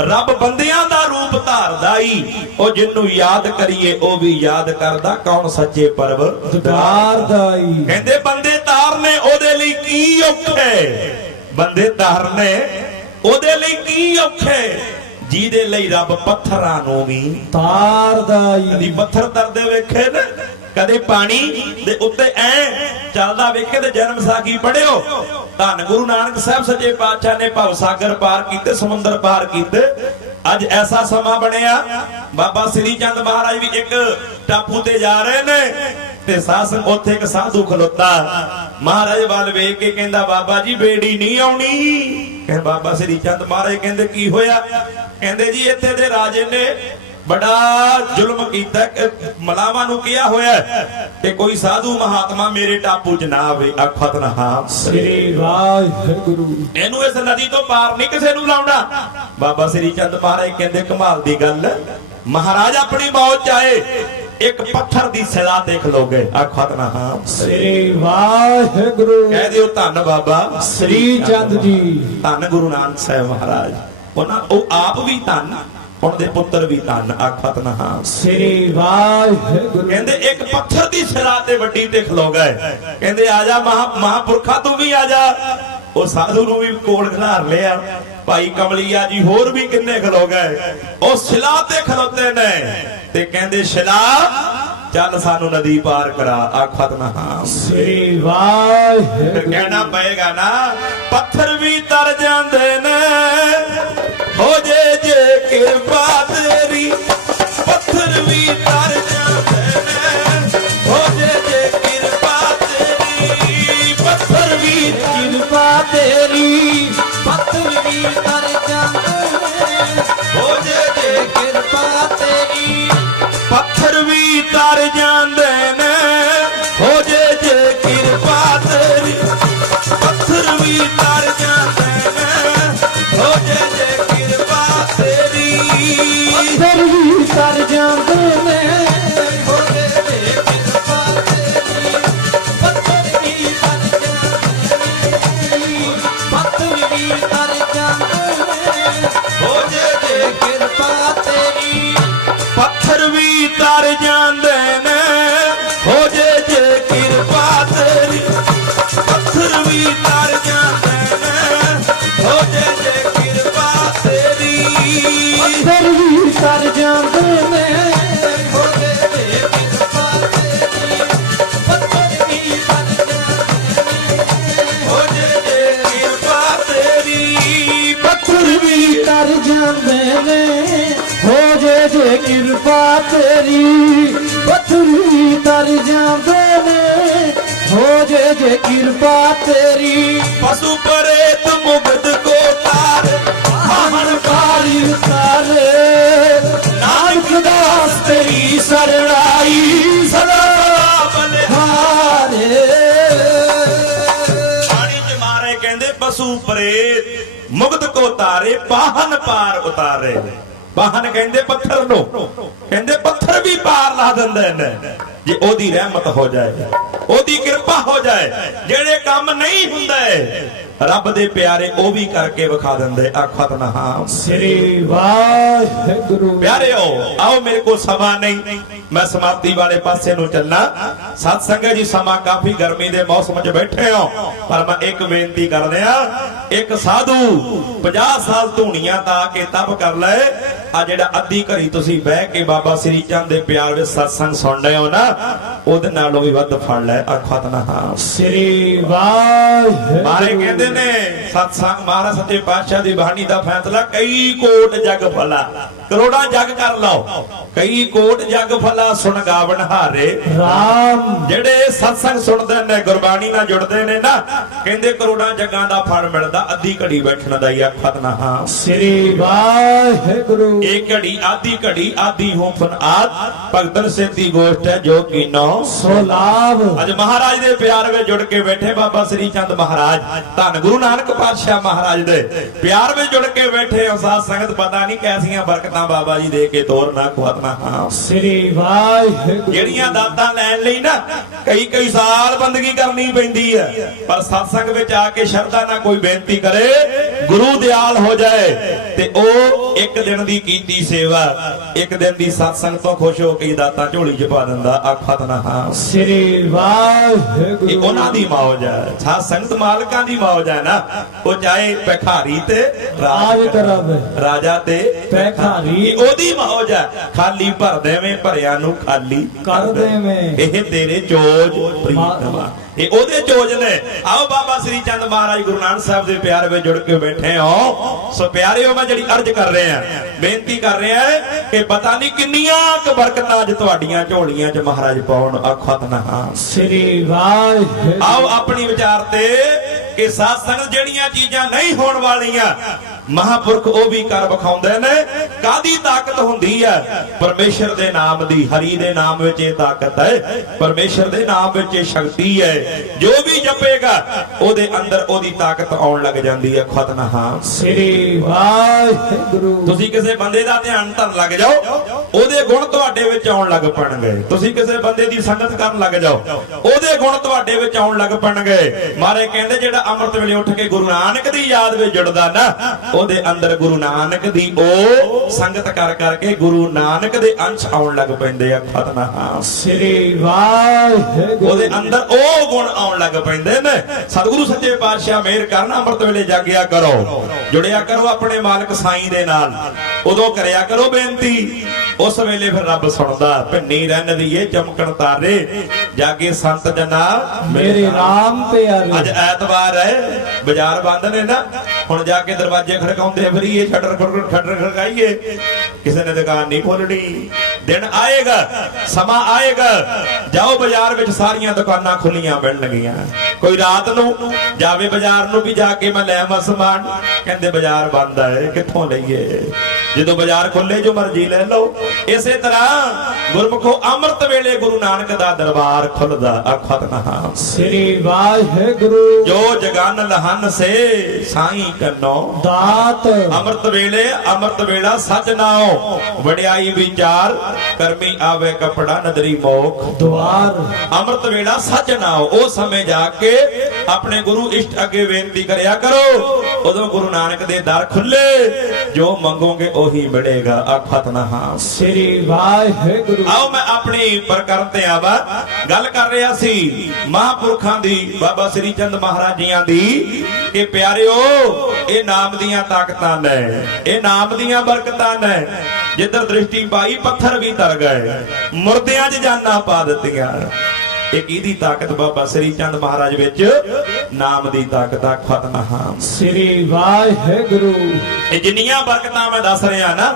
ਰੱਬ ਬੰਦਿਆਂ ਦਾ ਰੂਪ ਧਾਰਦਾ ਈ। ਉਹ ਜਿੰਨੂੰ ਯਾਦ ਕਰੀਏ ਉਹ ਵੀ ਯਾਦ ਕਰਦਾ, ਕੌਣ ਸੱਚੇ ਪਰਵਰਦਿਗਾਰ ਦਾ ਈ। ਕਹਿੰਦੇ ਬੰਦੇ ਤਾਰਨੇ ਉਹਦੇ ਲਈ ਕੀ ਔਖੇ, ਬੰਦੇ ਤਾਰਨੇ ਉਹਦੇ ਲਈ ਕੀ ਔਖੇ, ਜਿਹਦੇ ਲਈ ਰੱਬ ਪੱਥਰਾਂ ਨੂੰ ਵੀ ਤਾਰਦਾ ਈ। ਕਦੀ ਪੱਥਰ ਤਰਦੇ ਵੇਖੇ ਨੇ, ਕਦੇ ਪਾਣੀ ਦੇ ਉੱਤੇ ਐ ਚੱਲਦਾ ਵੇਖੇ ਤੇ ਜਨਮ ਸਾਖੀ ਪੜਿਓ। ਧੰਨ ਗੁਰੂ ਨਾਨਕ ਸਾਹਿਬ ਸੱਚੇ ਪਾਤਸ਼ਾਹ ਨੇ ਭਵ ਸਾਗਰ ਪਾਰ ਕੀਤੇ, ਸਮੁੰਦਰ ਪਾਰ ਕੀਤੇ। ਅੱਜ ਐਸਾ ਸਮਾਂ ਬਣਿਆ ਬਾਬਾ ਸ੍ਰੀ ਚੰਦ ਮਹਾਰਾਜ ਵੀ ਇੱਕ ਟਾਪੂ ਤੇ ਜਾ ਰਹੇ ਨੇ ਤੇ ਸਾਸਨ ਉੱਥੇ ਇੱਕ ਸਾਧੂ ਖਲੋਤਾ ਮਹਾਰਾਜ ਵੱਲ ਵੇਖ ਕੇ ਕਹਿੰਦਾ ਬਾਬਾ ਜੀ ਬੇੜੀ ਨਹੀਂ ਆਉਣੀ। ਕਹਿੰਦਾ ਬਾਬਾ ਸ੍ਰੀ ਚੰਦ ਮਹਾਰਾਜ ਕਹਿੰਦੇ ਕੀ ਹੋਇਆ? ਕਹਿੰਦੇ ਜੀ ਇੱਥੇ ਦੇ ਰਾਜੇ ਨੇ ਬੜਾ ਜ਼ੁਲਮ ਕੀਤਾ, ਮਲਾਵਾਂ ਨੂੰ ਕਿਹਾ ਹੋਇਆ ਕਿ ਕੋਈ ਸਾਧੂ ਮਹਾਤਮਾ ਮੇਰੇ ਟਾਪੂ 'ਚ ਨਾ ਆਵੇ। ਆਖੋ ਸਤਿਨਾਮ ਸ੍ਰੀ ਵਾਹਿਗੁਰੂ। ਇਹਨੂੰ ਇਸ ਨਦੀ ਤੋਂ ਪਾਰ ਨਹੀਂ ਕਿਸੇ ਨੂੰ ਲਾਉਣਾ। ਬਾਬਾ ਸ੍ਰੀ ਚੰਦ ਮਹਾਰਾਜ ਕਹਿੰਦੇ ਕਮਾਲ ਦੀ ਗੱਲ, ਮਹਾਰਾਜ ਆਪਣੀ ਮੌਤ 'ਚ ਆਏ, ਇੱਕ ਪੱਥਰ ਦੀ ਸਿਲਾ ਤੇ ਖਲੋਗੇ। ਆਖੋ ਸਤਿਨਾਮ ਸ੍ਰੀ ਵਾਹਿਗੁਰੂ। ਕਹਿ ਦਿਓ ਧੰਨ ਬਾਬਾ ਸ੍ਰੀ ਚੰਦ ਜੀ, ਧੰਨ ਗੁਰੂ ਨਾਨਕ ਸਾਹਿਬ ਮਹਾਰਾਜ। ਉਹਨਾਂ ਉਹ ਆਪ ਵੀ ਧੰਨ, ਉਹਨਾਂ ਦੇ ਪੁੱਤਰ ਵੀ ਧੰਨ। ਆਖੋ ਸਤਿਨਾਮ ਸ੍ਰੀ ਵਾਹਿਗੁਰੂ। ਕਹਿੰਦੇ ਇੱਕ ਪੱਥਰ ਦੀ ਸਿਰਾ ਤੇ ਵੱਡੀ ਤੇ ਖਲੋ ਗਏ। ਕਹਿੰਦੇ ਆ ਜਾ ਮਹਾਂਪੁਰਖਾ ਤੂੰ ਵੀ ਆ ਜਾ। ਉਹ ਸਾਧੂ ਨੂੰ ਵੀ ਕੋਲ ਖਿਲਾਰ ਲਿਆ, ਭਾਈ ਕਮਲੀਆ ਜੀ ਹੋਰ ਵੀ ਕਿੰਨੇ ਖਲੋ ਗਏ। ਉਹ ਸਿਲਾ ਤੇ ਖਲੋਤੇ ਨੇ ਤੇ ਕਹਿੰਦੇ ਸ਼ਿਲਾ ਚੱਲ ਸਾਨੂੰ ਨਦੀ ਪਾਰ ਕਰਾ ਆਖਤ ਨਾ ਹਾਂ ਸ੍ਰੀ ਵਾਹਿਗੁਰੂ। ਫਿਰ ਕਹਿਣਾ ਪਏਗਾ ਨਾ ਪੱਥਰ ਵੀ ਤਰ ਜਾਂਦੇ ਨੇ ਹੋ ਜੇ ਕਿਰਪਾ ਤੇਰੀ ਪੱਥਰ ਵੀ ਤਰ ਜਾਂਦੇ ਨੇ ਹੋ ਜੇ ਕਿਰਪਾ ਤੇਰੀ ਪੱਥਰ ਵੀ ਕਿਰਪਾ ਤੇਰੀ ਪੱਥਰ ਵੀ ਤਰ ਜਾਂਦੇ ਨੇ ਹੋ ਜੇ ਕਿਰਪਾ ਤੇਰੀ ਪੱਥਰ ਵੀ ਤਰ ਜਾਂਦੇ ਨੇ ਹੋ ਜੇ ਕਿਰਪਾ ਤੇਰੀ ਪੱਥਰ ਵੀ ਤਰ ਜਾਂਦੇ ਨੇ ਹੋ ਜੇ ਕਿਰਪਾ ਤੇਰੀ ਪੱਥਰ ਵੀ ਤਰ ਜਾਂਦੇ ਨੇ ਹੋ ਜੇ ਕਿਰਪਾ ਤੇਰੀ ਪੱਥਰ ਵੀ ਤਰ ਜਾਂਦੇ ਨੇ ਪੱਥਰ ਵੀ ਤਰ ਜਾਂਦੇ ਨੇ ਹੋ ਜੇ ਕਿਰਪਾ ਤੇਰੀ ਪੱਥਰ ਵੀ ਤਰ ਜਾਂਦੇ ਨੇ ਹੋ ਜੇ ਕਿਰਪਾ ਤੇਰੀ ਪੱਥਰ ਵੀ ਤਰ ਜਾਂਦੇ ਨੇ ਹੋ ਜੇ ਕਿਰਪਾ ਤੇਰੀ ਪੱਥਰ ਵੀ ਤਰ ਜਾਂਦੇ ਨੇ ਹੋ ਜੇ ਕਿਰਪਾ ਤੇਰੀ ਪੱਥਰ ਵੀ ਤਰ ਜਾਂਦੇ ਨੇ ਹੋ ਜੇ ਕਿਰਪਾ ਤੇਰੀ ਪੱਥਰ ਵੀ ਤਰ ਜਾਂਦੇ ਨੇ ਹੋ ਜੇ ਕਿਰਪਾ ਤੇਰੀ ਪੱਥਰ ਵੀ ਤਰ ਜਾਂਦੇ ਨੇ ਹੋ ਜੇ ਕਿਰਪਾ ਤੇਰੀ ਪਸ਼ੂ ਪ੍ਰੇਤ ਮੁਗਧ ਕੋ ਤਾਰ ਮਨ ਪਾਰੀ ਉਤਾਰੇ ਨਾਨਕ ਦਾਸ ਤੇਰੀ ਸਰਣਾਈ ਸਦਾ ਬਲਿਹਾਰੇ। ਪਾਣੀ ਚ ਮਾਰੇ ਕਹਿੰਦੇ ਪਸ਼ੂ ਪ੍ਰੇਤ ਮੁਗਧ ਕੋ ਤਾਰੇ ਬਾਹਨ ਪਾਰ ਉਤਾਰੇ ਬਾਹਨ ਕਹਿੰਦੇ ਪੱਥਰ ਨੂੰ ਕਹਿੰਦੇ ਪੱਥਰ ਵੀ ਪਾਰ ਲਾ ਦਿੰਦੇ ਨੇ ਜੇ ਉਹਦੀ ਰਹਿਮਤ ਹੋ ਜਾਏ ਉਹਦੀ ਕਿਰਪਾ ਹੋ ਜਾਏ ਜਿਹੜੇ ਕੰਮ ਨਹੀਂ ਹੁੰਦੇ ਰੱਬ ਦੇ ਪਿਆਰੇ ਉਹ ਵੀ ਕਰਕੇ ਵਿਖਾ ਦਿੰਦੇ ਆਖਤ ਨਾ ਹਾਂ ਸ੍ਰੀ ਵਾਹਿਗੁਰੂ। ਪਿਆਰਿਓ ਆਓ ਮੇਰੇ ਕੋਲ ਸਮਾਂ ਨਹੀਂ ਮੈਂ ਸਮਾਪਤੀ ਵਾਲੇ ਪਾਸੇ ਨੂੰ ਚੱਲਣਾ ਸਤ ਸੰਗਤ ਜੀ ਸਮਾਂ ਕਾਫੀ ਗਰਮੀ ਦੇ ਮੌਸਮ 'ਚ ਬੈਠੇ ਹੋ ਪਰ ਮੈਂ ਇੱਕ ਬੇਨਤੀ ਕਰਦੇ ਆ ਇੱਕ ਸਾਧੂ 50 ਸਾਲ ਧੂਣੀਆਂ ਤਾਂ ਕੇ ਤਪ ਕਰ ਲਏ ਆ ਜਿਹੜਾ ਅੱਧੀ ਘੜੀ ਤੁਸੀਂ ਬਹਿ ਕੇ ਬਾਬਾ ਸ੍ਰੀ ਚੰਦ ਦੇ ਪਿਆਰ ਵਿੱਚ ਸਤਸੰਗ ਸੁਣ ਰਹੇ ਹੋ ਨਾ ਉਹਦੇ ਨਾਲੋਂ ਵੀ ਵੱਧ ਫੜ ਲੈ ਆਖਤ ਨਾ ਹਾਂ ਸ੍ਰੀ ਵਾਹਿਗੁਰੂ। ਮਾਰੇ ਕਹਿੰਦੇ ਨੇ ਸਤਸੰਗ ਮਹਾਰਾਜ ਸੱਚੇ ਪਾਤਸ਼ਾਹ ਦੀ ਬਾਣੀ ਦਾ ਫੈਸਲਾ ਕਈ ਕੋਟ ਜਗ ਫਲਾ ਕਰੋੜਾਂ ਜਗ ਕਰ ਲਓ ਕਈ ਕੋਟ ਜਗ ਫਲਾ ਸੁਣ ਗਾਵਣ ਹਾਰੇ ਰਾਮ ਜਿਹੜੇ ਸਤਸੰਗ ਸੁਣਦੇ ਨੇ ਗੁਰਬਾਣੀ ਨਾਲ ਜੁੜਦੇ ਨੇ ਨਾ ਕਹਿੰਦੇ ਕਰੋੜਾਂ ਜਗਾਂ ਦਾ ਫਲ ਮਿਲਦਾ ਅੱਧੀ ਘੜੀ ਬੈਠਣ ਦਾ ਹੀ ਆਖਤ ਨਾ ਹਾਂ ਸ੍ਰੀ ਵਾਹਿਗੁਰੂ। ਇਹ ਘੜੀ ਆਦੀ ਹੋਂ ਫਨ ਆਦ ਭਗਤਨ ਸਿੱਧੀ ਗੋਸ਼ਟ ਹੈ ਜੋ ਕੀਨੋ ਸੋ ਲਾਭ ਅੱਜ ਮਹਾਰਾਜ ਦੇ ਪਿਆਰ ਵਿੱਚ ਜੁੜ ਕੇ ਬੈਠੇ ਬਾਬਾ ਸ੍ਰੀ ਚੰਦ ਮਹਾਰਾਜ ਧੰਨ ਗੁਰੂ ਨਾਨਕ ਪਾਤਸ਼ਾਹ ਮਹਾਰਾਜ ਦੇ ਪਿਆਰ ਵਿੱਚ ਜੁੜ ਕੇ ਬੈਠੇ ਹੋ ਸਾਧ ਸੰਗਤ ਪਤਾ ਨਹੀਂ ਕੈਸੀਆਂ ਬਰਕਤਾਂ ਬਾਬਾ ਜੀ ਦੇ ਕੇ ਤੋਰਨਾ ਖਵਾਤਨਾ ਹਾਂ ਸ੍ਰੀ ਵਾਹਿਗੁਰੂ। ਜਿਹੜੀਆਂ ਦਾਤਾਂ ਲੈਣ ਲਈ ਨਾ ਕਈ ਸਾਲ ਬੰਦਗੀ ਕਰਨੀ ਪੈਂਦੀ ਹੈ ਪਰ ਸਤਸੰਗ ਵਿੱਚ ਆ ਕੇ ਸ਼ਰਧਾ ਨਾਲ ਕੋਈ ਬੇਨਤੀ ਕਰੇ ਗੁਰੂ ਦਿਆਲ ਹੋ ਜਾਏ ਤੇ ਉਹ ਇੱਕ ਦਿਨ ਦੀ ਕੀਤੀ ਸੇਵਾ ਇੱਕ ਦਿਨ ਦੀ ਸਤਸੰਗ ਤੋਂ ਖੁਸ਼ ਹੋ ਕੇ ਦਾਤਾਂ ਝੋਲੀ 'ਚ ਪਾ ਦਿੰਦਾ ਆਖਤ ਨਾ ਹਾਂ ਸ੍ਰੀ ਵਾਹਿਗੁਰੂ। ਇਹ ਉਹਨਾਂ ਦੀ ਮੌਜ ਹੈ ਸਾਧ ਸੰਗਤ ਮਾਲਕਾਂ ਦੀ ਮੌਜ ਹੈ ਨਾ ਉਹ ਚਾਹੇ ਭਿਖਾਰੀ ਤੇ ਰਾਜ ਕਰਵੇ ਰਾਜਾ ਤੇ ਭਿਖਾਰੀ ਇਹ ਉਹਦੀ ਮੌਜ ਹੈ ਖਾਲੀ ਭਰ ਦੇਵੇਂ ਭਰਿਆ ਨੂੰ ਖਾਲੀ ਕਰ ਦੇਵੇਂ ਇਹ ਤੇਰੇ ਚੋਜ ਪ੍ਰੀਤਮਾ ਇਹ ਉਹਦੇ ਚੋਜ ਨੇ ਆਓ ਬਾਬਾ ਸ੍ਰੀ ਚੰਦ ਮਹਾਰਾਜ ਗੁਰੂ ਨਾਨਕ ਸਾਹਿਬ ਦੇ ਪਿਆਰ ਵਿੱਚ ਜੁੜ ਕੇ ਬੈਠੇ ਹੋ ਸੋ ਪਿਆਰਿਓ ਮੈਂ ਜਿਹੜੀ ਅਰਜ਼ ਕਰ ਰਿਹਾ ਬੇਨਤੀ ਕਰ ਰਿਹਾ ਕਿ ਪਤਾ ਨਹੀਂ ਕਿੰਨੀਆਂ ਕੁ ਬਰਕਤਾਂ ਅੱਜ ਤੁਹਾਡੀਆਂ ਝੋਲੀਆਂ 'ਚ ਮਹਾਰਾਜ ਪਾਉਣ ਆਖਤ ਨਾ ਹਾਂ ਸ੍ਰੀ ਵਾਹਿਗੁਰੂ। ਆਓ ਆਪਣੀ ਵਿਚਾਰ ਤੇ ਕਿ ਸਾਧ ਸੰਗਤ ਜਿਹੜੀਆਂ ਚੀਜ਼ਾਂ ਨਹੀਂ ਹੋਣ ਵਾਲੀਆਂ ਮਹਾਪੁਰਖ ਉਹ ਵੀ ਕਰ ਵਿਖਾਉਂਦੇ ਨੇ ਕਾਦੀ ਤਾਕਤ ਹੁੰਦੀ ਹੈ ਪਰਮੇਸ਼ਰ ਦੇ ਨਾਮ ਦੀ ਹਰੀ ਦੇ ਨਾਮ ਵਿੱਚ ਇਹ ਤਾਕਤ ਹੈ ਪਰਮੇਸ਼ਰ ਦੇ ਨਾਮ ਵਿੱਚ ਇਹ ਸ਼ਕਤੀ ਹੈ ਜੋ ਵੀ ਜਪੇਗਾ ਉਹਦੇ ਅੰਦਰ ਉਹਦੀ ਤਾਕਤ ਆਉਣ ਲੱਗ ਜਾਂਦੀ ਹੈ ਖਤ ਨਾ ਹਾਂ ਸ੍ਰੀ ਵਾਹਿਗੁਰੂ। ਤੁਸੀਂ ਕਿਸੇ ਬੰਦੇ ਦਾ ਧਿਆਨ ਧਰਨ ਲੱਗ ਜਾਓ ਉਹਦੇ ਗੁਣ ਤੁਹਾਡੇ ਵਿੱਚ ਆਉਣ ਲੱਗ ਪੈਣਗੇ ਤੁਸੀਂ ਕਿਸੇ ਬੰਦੇ ਦੀ ਸੰਗਤ ਕਰਨ ਲੱਗ ਜਾਓ ਉਹਦੇ ਗੁਣ ਤੁਹਾਡੇ ਵਿੱਚ ਆਉਣ ਲੱਗ ਪੈਣਗੇ ਮਾਰੇ ਕਹਿੰਦੇ ਜਿਹੜਾ ਅੰਮ੍ਰਿਤ ਵੇਲੇ ਉੱਠ ਕੇ ਗੁਰੂ ਨਾਨਕ ਦੀ ਯਾਦ ਵਿੱਚ ਜੁੜਦਾ ਨਾ ਉਹਦੇ ਅੰਦਰ ਗੁਰੂ ਨਾਨਕ ਦੀ ਉਹ ਸੰਗਤ ਕਰ ਕਰਕੇ ਗੁਰੂ ਨਾਨਕ ਦੇ ਅੰਸ਼ ਆਉਣ ਲੱਗ ਪੈਂਦੇ ਆ ਖਤਨਾ ਸ੍ਰੀ ਵਾਹਿਗੁਰੂ। ਉਹਦੇ ਅੰਦਰ ਉਹ ਗੁਣ ਆਉਣ ਲੱਗ ਪੈਂਦੇ ਨੇ ਸਤਿਗੁਰੂ ਸੱਚੇ ਪਾਤਸ਼ਾਹ ਮਿਹਰ ਕਰਨ ਅੰਮ੍ਰਿਤ ਵੇਲੇ ਜਾਗਿਆ ਕਰੋ ਜੁੜਿਆ ਕਰੋ ਆਪਣੇ ਮਾਲਕ ਸਾਈਂ ਦੇ ਨਾਲ ਉਦੋਂ ਕਰਿਆ ਕਰੋ ਬੇਨਤੀ ਉਸ ਵੇਲੇ ਫਿਰ ਰੱਬ ਸੁਣਦਾ, ਭਿੰਨੀ ਰਹਿਣ ਦੀਏ ਚਮਕਣ ਤਾਰੇ, ਜਾਗੇ ਸੰਤ ਜਨਾ ਮੇਰੇ ਨਾਮ ਪਿਆਰੇ। ਅੱਜ ਐਤਵਾਰ ਹੈ, ਬਾਜ਼ਾਰ ਬੰਦ ਨੇ ਨਾ, ਹੁਣ ਜਾ ਕੇ ਦਰਵਾਜ਼ੇ ਖੜਕਾਉਂਦੇ ਫਿਰੀਏ, ਛੱਡਰ ਖੜਕਾਈਏ, ਕਿਸੇ ਨੇ ਦੁਕਾਨ ਨਹੀਂ ਖੋਲਣੀ। ਦਿਨ ਆਏਗਾ, ਸਮਾਂ ਆਏਗਾ, ਜਾਓ ਬਾਜ਼ਾਰ ਵਿੱਚ ਸਾਰੀਆਂ ਦੁਕਾਨਾਂ ਖੁੱਲੀਆਂ ਮਿਲਣਗੀਆਂ। ਕੋਈ ਰਾਤ ਨੂੰ ਜਾਵੇ ਬਾਜ਼ਾਰ ਨੂੰ ਵੀ ਜਾ ਕੇ ਮੈਂ ਲੈ ਆਵਾਂ ਸਮਾਨ, ਕਹਿੰਦੇ ਬਾਜ਼ਾਰ ਬੰਦ ਹੈ, ਕਿੱਥੋਂ ਲਈਏ। ਜਦੋਂ ਬਾਜ਼ਾਰ ਖੁੱਲੇ ਜੋ ਮਰਜ਼ੀ ਲੈ ਲਓ। ਇਸੇ ਤਰ੍ਹਾਂ ਗੁਰਮੁਖੋ ਅੰਮ੍ਰਿਤ ਵੇਲੇ ਗੁਰੂ ਨਾਨਕ ਦਾ ਦਰਬਾਰ ਖੁੱਲਦਾ। ਆਖੋ ਸਤਿਨਾਮ ਸ੍ਰੀ ਵਾਹਿਗੁਰੂ। ਜੋ ਜਗਨ ਲਹਨ ਸੇ ਸਾਈਂ ਕੰਨੋ ਦਾਤ। ਅੰਮ੍ਰਿਤ ਵੇਲੇ ਅੰਮ੍ਰਿਤ ਵੇਲਾ ਸਚ ਨਾਉ, ਵਡਿਆਈ ਵਿਚਾਰ ਕਰਮੀ ਆਵੇ ਕਪੜਾ ਨਦਰੀ ਮੋਖ ਦੁਆਰ। ਅੰਮ੍ਰਿਤ ਵੇਲਾ ਸਚ ਨਾਉ, ਉਹ ਸਮੇਂ ਜਾ ਕੇ ਆਪਣੇ ਗੁਰੂ ਇਸ਼ਟ ਅੱਗੇ ਬੇਨਤੀ ਕਰਿਆ ਕਰੋ। ਉਦੋਂ ਗੁਰੂ ਨਾਨਕ ਦੇ ਦਰ ਖੁੱਲੇ, ਜੋ ਮੰਗੋਗੇ ਉਹੀ ਮਿਲੇਗਾ। ਆਖੋ ਸਤਿਨਾਮ ਸ੍ਰੀ ਵਾਹਿਗੁਰੂ। ਆਓ ਮੈਂ ਆਪਣੀ ਪ੍ਰਕਰਨ ਤੇ ਆਵਾ। ਗੱਲ ਕਰ ਰਿਹਾ ਸੀ ਮਹਾਂਪੁਰਖਾਂ ਦੀ, ਬਾਬਾ ਸ੍ਰੀ ਚੰਦ ਮਹਾਰਾਜ ਜੀਆਂ ਦੀ, ਕਿ ਪਿਆਰਿਓ ਇਹ ਨਾਮ ਦੀਆਂ ਤਾਕਤਾਂ ਨੇ, ਇਹ ਨਾਮ ਦੀਆਂ ਬਰਕਤਾਂ ਨੇ। ਜਿੱਧਰ ਦ੍ਰਿਸ਼ਟੀ ਪਾਈ ਪੱਥਰ ਵੀ ਤਰ ਗਏ, ਮੁਰਦਿਆਂ 'ਚ ਜਾਨਾਂ ਪਾ ਦਿੱਤੀਆਂ। ਇਹ ਕਿਹਦੀ ਤਾਕਤ? ਬਾਬਾ ਸ੍ਰੀ ਚੰਦ ਮਹਾਰਾਜ ਵਿੱਚ ਨਾਮ ਦੀ ਤਾਕਤ। ਆਖੋ ਸਤਿਨਾਮ ਸ੍ਰੀ ਵਾਹਿਗੁਰੂ। ਇਹ ਜਿੰਨੀਆਂ ਬਰਕਤਾਂ ਮੈਂ ਦੱਸ ਰਿਹਾ ਨਾ,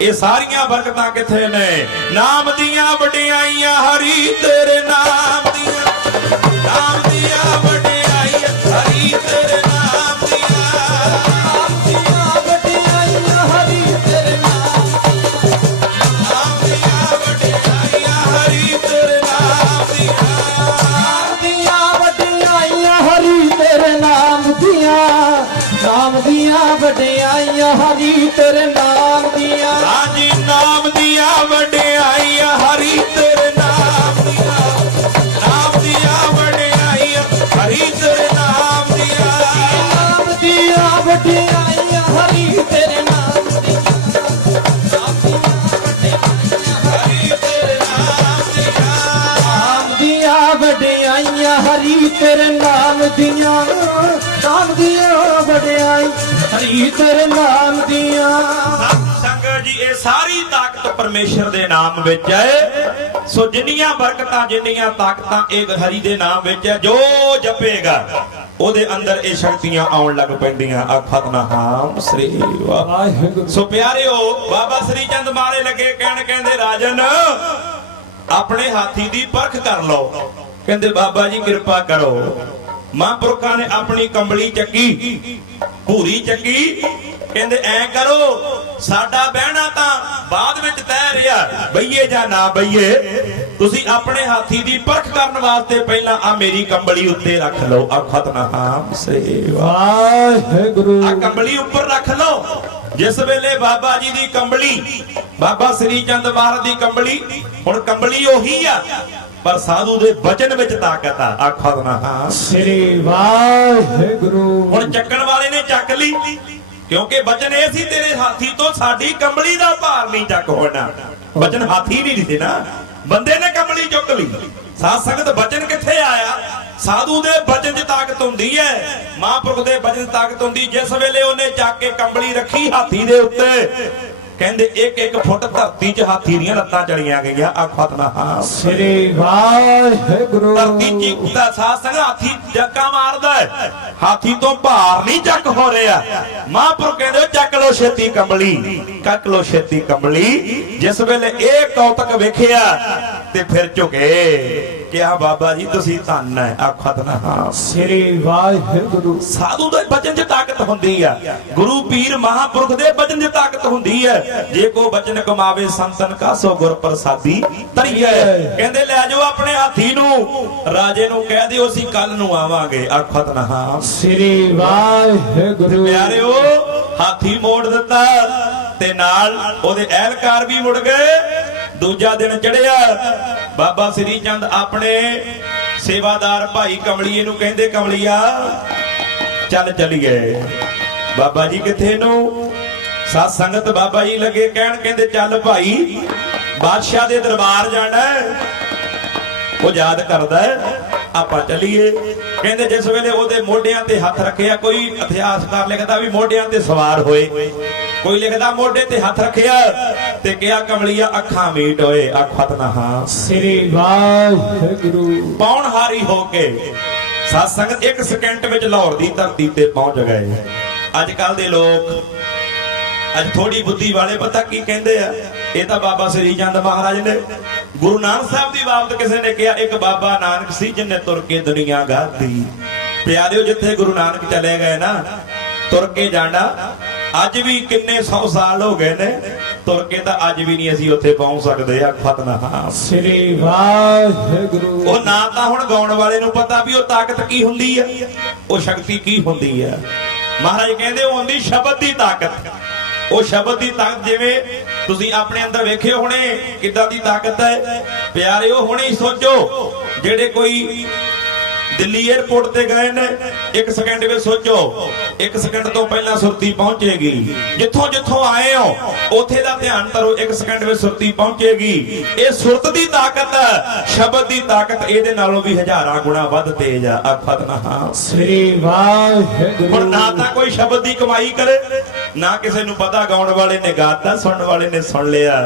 ਇਹ ਸਾਰੀਆਂ ਬਰਕਤਾਂ ਕਿੱਥੇ ਨੇ? ਨਾਮ ਦੀਆਂ ਵਡਿਆਈਆਂ ਹਰੀ ਤੇਰੇ ਨਾਮ ਦੀਆਂ, ਨਾਮ ਦੀਆਂ ਵਡਿਆਈਆਂ ਹਰੀ ਤੇਰੇ ਨਾਮ ਦੀਆਂ, ਨਾਮ ਦੀਆਂ ਵਡਿਆਈਆਂ ਹਰੀ ਤੇਰੇ ਨਾਮ, ਨਾਮ ਦੀਆਂ ਵਡਿਆਈਆਂ ਹਰੀ ਤੇਰੇ ਨਾਮ ਦੀਆਂ, ਨਾਮ ਦੀਆਂ ਵਡਿਆਈਆਂ ਹਰੀ ਤੇਰੇ ਨਾਮ ਦੀਆਂ, ਨਾਮ ਦੀਆਂ ਵਡਿਆਈਆਂ ਹਰੀ ਤੇਰੇ ਨਾਮ ਦੀਆਂ। ਹਾਂਜੀ ਨਾਮ ਦੀਆਂ ਵਡਿਆਈਆਂ ਹਰੀ ਤੇਰੇ ਨਾਮ ਦੀਆਂ, ਨਾਮ ਦੀਆਂ ਵਡਿਆਈਆਂ ਹਰੀ ਤੇਰੇ ਨਾਮ ਦੀਆਂ, ਨਾਮ ਦੀਆਂ ਵਡਿਆਈਆਂ ਹਰੀ ਤੇਰੇ ਨਾਮ ਦੀਆਂ, ਨਾਮ ਦੀਆਂ ਵਡਿਆਈਆਂ ਹਰੀ ਤੇਰੇ ਨਾਮ ਦੀਆਂ, ਨਾਮ ਦੀਆਂ ਵਡਿਆਈਆਂ ਹਰੀ ਤੇਰੇ ਨਾਮ ਦੀਆਂ। ਸੰਗਤ ਜੀ ਇਹ ਸਾਰੀ ਤਾਕਤ ਪਰਮੇਸ਼ਰ ਦੇ ਨਾਮ ਵਿੱਚ ਹੈ। ਸੋ ਜਿੰਨੀਆਂ ਬਰਕਤਾਂ ਜਿੰਨੀਆਂ ਤਾਕਤਾਂ ਇਹ ਹਰੀ ਦੇ ਨਾਮ ਵਿੱਚ ਹੈ। ਜੋ ਜਪੇਗਾ ਉਹਦੇ ਅੰਦਰ ਇਹ ਸ਼ਕਤੀਆਂ ਆਉਣ ਲੱਗ ਪੈਂਦੀਆਂ। ਆਖੋ ਸਤਿਨਾਮ ਸ੍ਰੀ ਵਾਹਿਗੁਰੂ। ਸੋ ਪਿਆਰਿਓ ਬਾਬਾ ਸ੍ਰੀ ਚੰਦ ਮਾਰੇ ਲੱਗੇ ਕਹਿਣ, ਕਹਿੰਦੇ ਰਾਜਨ ਆਪਣੇ ਹਾਥੀ ਦੀ ਪਰਖ ਕਰ ਲਓ। ਕਹਿੰਦੇ ਬਾਬਾ ਜੀ ਕਿਰਪਾ ਕਰੋ। ਮਹਾਂਪੁਰਖਾਂ ਨੇ ਆਪਣੀ ਕੰਬਲੀ ਚੱਕੀ, ਭੂਰੀ ਚੱਕੀ, ਕਹਿੰਦੇ ਐ ਕਰੋ ਸਾਡਾ ਬਹਿਣਾ ਤਾਂ ਬਾਅਦ ਵਿੱਚ ਤੈਅ ਰਿਹਾ, ਬਈਏ ਜਾਂ ਨਾ ਬਈਏ, ਤੁਸੀਂ ਆਪਣੇ ਹਾਥੀ ਦੀ ਪਰਖ ਕਰਨ ਵਾਸਤੇ ਪਹਿਲਾਂ ਆ ਮੇਰੀ ਕੰਬਲੀ ਉੱਤੇ ਰੱਖ ਲਓ। ਆਖੋ ਸਤਿਨਾਮ ਸ੍ਰੀ ਵਾਹਿਗੁਰੂ। ਆ ਕੰਬਲੀ ਉੱਪਰ ਰੱਖ ਲਓ। ਜਿਸ ਵੇਲੇ ਬਾਬਾ ਜੀ ਦੀ ਕੰਬਲੀ, ਬਾਬਾ ਸ੍ਰੀ ਚੰਦ ਮਹਾਰਾਜ ਦੀ ਕੰਬਲੀ, ਹੁਣ ਕੰਬਲੀ ਉਹੀ ਆ ਪਰ ਸਾਧੂ ਦੇ ਬਚਨ ਵਿੱਚ ਤਾਕਤ ਆ। ਆਖੋ ਸਤਿਨਾਮ ਸ੍ਰੀ ਵਾਹਿਗੁਰੂ। ਹੁਣ ਚੱਕਣ ਵਾਲੇ ਨੇ ਚੱਕ ਲਈ, ਕਿਉਂਕਿ ਬਚਨ ਇਹ ਸੀ ਤੇਰੇ ਹਾਥੀ ਤੋਂ ਸਾਡੀ ਕੰਬਲੀ ਦਾ ਭਾਰ ਨਹੀਂ ਚੱਕ ਹੋਣਾ। ਬਚਨ ਹਾਥੀ ਨਹੀਂ ਸੀ ਨਾ, ਬੰਦੇ ਨੇ ਕੰਬਲੀ ਚੁੱਕ ਲਈ। ਸਾਧ ਸੰਗਤ ਬਚਨ ਕਿੱਥੇ ਆਇਆ? ਸਾਧੂ ਦੇ ਬਚਨ 'ਚ ਤਾਕਤ ਹੁੰਦੀ ਹੈ, ਮਹਾਂਪੁਰਖ ਦੇ ਬਚਨ 'ਚ ਤਾਕਤ ਹੁੰਦੀ। ਜਿਸ ਵੇਲੇ ਉਹਨੇ ਚੱਕ ਕੇ ਕੰਬਲੀ ਰੱਖੀ ਹਾਥੀ ਦੇ ਉੱਤੇ, ਕਹਿੰਦੇ ਇੱਕ ਇੱਕ ਫੁੱਟ ਧਰਤੀ 'ਚ ਹਾਥੀ ਦੀਆਂ ਲੱਤਾਂ ਚੜੀਆਂ ਗਈਆਂ। ਆਖੋ ਸਤਿਨਾਮ ਸ੍ਰੀ ਵਾਹਿਗੁਰੂ। ਧਰਤੀ ਚੀਕਦਾ, ਸਾਧ ਸੰਗਤ ਹਾਥੀ ਜੱਕਾ ਮਾਰਦਾ ਹੈ, ਹਾਥੀ ਤੋਂ ਭਾਰ ਨਹੀਂ ਚੱਕ ਹੋ ਰਿਹਾ। ਮਹਾਂਪੁਰਖ ਕਹਿੰਦੇ ਚੱਕ ਲੋ ਛੇਤੀ ਕੰਬਲੀ, ਕੱਕ ਲੋ ਛੇਤੀ ਕੰਬਲੀ। ਜਿਸ ਵੇਲੇ ਇਹ ਕੌਤਕ ਵੇਖਿਆ ਤੇ ਫਿਰ ਝੁਕੇ, ਕਿਹਾ ਬਾਬਾ ਜੀ ਤੁਸੀਂ ਧੰਨ ਹੈ। ਆਖੋ ਸਤਿਨਾਮ ਸ੍ਰੀ ਵਾਹਿਗੁਰੂ। ਸਾਧੂ ਦੇ ਬਚਨ 'ਚ ਤਾਕਤ ਹੁੰਦੀ ਆ, ਗੁਰੂ ਪੀਰ ਮਹਾਂਪੁਰਖ ਦੇ ਬਚਨ 'ਚ ਤਾਕਤ ਹੁੰਦੀ ਹੈ। ਜੇ ਕੋ ਬਚਨ ਕਮਾਵੇ ਸੰਤਨ ਕਾ ਸੋ ਗੁਰ ਪ੍ਰਸਾਦੀ ਧਰੀਏ। ਕਹਿੰਦੇ ਲੈ ਜਾਓ ਆਪਣੇ ਹਾਥੀ ਨੂੰ, ਰਾਜੇ ਨੂੰ ਕਹਿ ਦਿਓ ਅਸੀਂ ਕੱਲ ਨੂੰ ਆਵਾਂਗੇ। ਆਖੋ ਸਤਿਨਾਮ ਸ੍ਰੀ ਵਾਹਿਗੁਰੂ। ਪਿਆਰਿਓ ਹਾਥੀ ਮੋੜ ਦਿੱਤਾ ਤੇ ਨਾਲ ਉਹਦੇ ਅਹਿਲਕਾਰ ਵੀ ਮੁੜ ਗਏ। ਦੂਜਾ ਦਿਨ ਚੜਿਆ, ਬਾਬਾ ਸ੍ਰੀ ਚੰਦ ਆਪਣੇ ਸੇਵਾਦਾਰ ਭਾਈ ਕਮਲੀਏ ਨੂੰ ਕਹਿੰਦੇ ਕਮਲੀਆ ਚੱਲ ਚੱਲੀਏ। ਬਾਬਾ ਜੀ ਕਿੱਥੇ ਨੂੰ? ਸਾਧ ਸੰਗਤ ਬਾਬਾ ਜੀ ਲੱਗੇ ਕਹਿਣ, ਕਹਿੰਦੇ ਚੱਲ ਭਾਈ ਬਾਦਸ਼ਾਹ ਦੇ ਦਰਬਾਰ ਜਾਣਾ। ਉਹ ਯਾਦ ਕਰਦਾ ਆਪਾਂ ਚੱਲੀਏ। ਕਹਿੰਦੇ ਜਿਸ ਵੇਲੇ ਉਹਦੇ ਮੋਢਿਆਂ ਤੇ ਹੱਥ ਰੱਖਿਆ, ਕੋਈ ਇਤਿਹਾਸਕਾਰ ਲਿਖਦਾ ਵੀ ਮੋਢਿਆਂ ਤੇ ਸਵਾਰ ਹੋਏ, ਕੋਈ ਲਿਖਦਾ ਮੋਢੇ ਤੇ ਹੱਥ ਰੱਖਿਆ ਤੇ ਕਿਹਾ ਕਮਲੀਆ ਅੱਖਾਂ ਮੀਟ ਹੋਏ ਆਖਤ ਨਾ ਹਾਂ। ਸ੍ਰੀ ਵਾਹਿਗੁਰੂ। ਪੌਣਹਾਰੀ ਹੋ ਕੇ ਸਾਧ ਸੰਗਤ 1 ਸਕਿੰਟ ਵਿੱਚ ਲਾਹੌਰ ਦੀ ਧਰਤੀ ਤੇ ਪਹੁੰਚ ਗਏ। ਅੱਜ ਕੱਲ ਦੇ ਲੋਕ ਅੱਜ ਥੋੜੀ ਬੁੱਧੀ ਵਾਲੇ ਪਤਾ ਕੀ ਕਹਿੰਦੇ ਆ, ਇਹ ਤਾਂ ਬਾਬਾ ਸ੍ਰੀ ਚੰਦ ਮਹਾਰਾਜ ਨੇ। ਗੁਰੂ ਨਾਨਕ ਸਾਹਿਬ ਦੀ ਬਾਬਤ ਕਿਸੇ ਨੇ ਕਿਹਾ ਇੱਕ ਬਾਬਾ ਨਾਨਕ ਸੀ ਜਿਹਨੇ ਤੁਰ ਕੇ ਦੁਨੀਆ ਗਾਤੀ। ਪਿਆਰਿਓ ਜਿੱਥੇ ਗੁਰੂ ਨਾਨਕ ਚਲੇ ਗਏ ਨਾ ਤੁਰ ਕੇ ਜਾਣਾ, ਅੱਜ ਵੀ ਕਿੰਨੇ 100 ਸਾਲ ਹੋ ਗਏ ਨੇ, ਤੁਰ ਕੇ ਤਾਂ ਅੱਜ ਵੀ ਨਹੀਂ ਅਸੀਂ ਉੱਥੇ ਪਹੁੰਚ ਸਕਦੇ। ਆਖਤ ਨਾ ਸ੍ਰੀ ਵਾਹਿਗੁਰੂ। ਉਹ ਨਾ ਤਾਂ ਹੁਣ ਗਾਉਣ ਵਾਲੇ ਨੂੰ ਪਤਾ ਵੀ ਉਹ ਤਾਕਤ ਕੀ ਹੁੰਦੀ ਆ, ਉਹ ਸ਼ਕਤੀ ਕੀ ਹੁੰਦੀ ਆ। ਮਹਾਰਾਜ ਕਹਿੰਦੇ ਉਹ ਹੁੰਦੀ ਸ਼ਬਦ ਦੀ ਤਾਕਤ। ਉਹ ਸ਼ਬਦ ਦੀ ਤਾਕਤ ਜਿਵੇਂ ਤੁਸੀਂ ਆਪਣੇ ਅੰਦਰ ਵੇਖਿਓ ਹੁਣੇ ਕਿੱਦਾਂ ਦੀ ਤਾਕਤ ਹੈ। ਪਿਆਰਿਓ ਹੁਣੇ ਹੀ ਸੋਚੋ ਜਿਹੜੇ ਕੋਈ ਦਿੱਲੀ 에ਅਰਪੋਰਟ ਤੇ ਗਏ ਨੇ, 1 ਸਕਿੰਟ ਵਿੱਚ ਸੋਚੋ 1 ਸਕਿੰਟ ਤੋਂ ਪਹਿਲਾਂ ਸੁਰਤੀ ਪਹੁੰਚੇਗੀ। ਜਿੱਥੋਂ ਜਿੱਥੋਂ ਆਏ ਹੋ ਉੱਥੇ ਦਾ ਧਿਆਨ ਕਰੋ, 1 ਸਕਿੰਟ ਵਿੱਚ ਸੁਰਤੀ ਪਹੁੰਚੇਗੀ। ਇਹ ਸੁਰਤ ਦੀ ਤਾਕਤ, ਸ਼ਬਦ ਦੀ ਤਾਕਤ ਇਹਦੇ ਨਾਲੋਂ ਵੀ ਹਜ਼ਾਰਾਂ ਗੁਣਾ ਵੱਧ ਤੇਜ਼ ਆ। ਆਖਤ ਨਾ ਹਾਂ। ਸ੍ਰੀ ਵਾਹਿਗੁਰੂ। ਹੁਣ ਨਾ ਤਾਂ ਕੋਈ ਸ਼ਬਦ ਦੀ ਕਮਾਈ ਕਰੇ, ਨਾ ਕਿਸੇ ਨੂੰ ਪਤਾ ਗਾਉਣ ਵਾਲੇ ਨੇ ਗਾਤਾ, ਸੁਣਨ ਵਾਲੇ ਨੇ ਸੁਣ ਲਿਆ।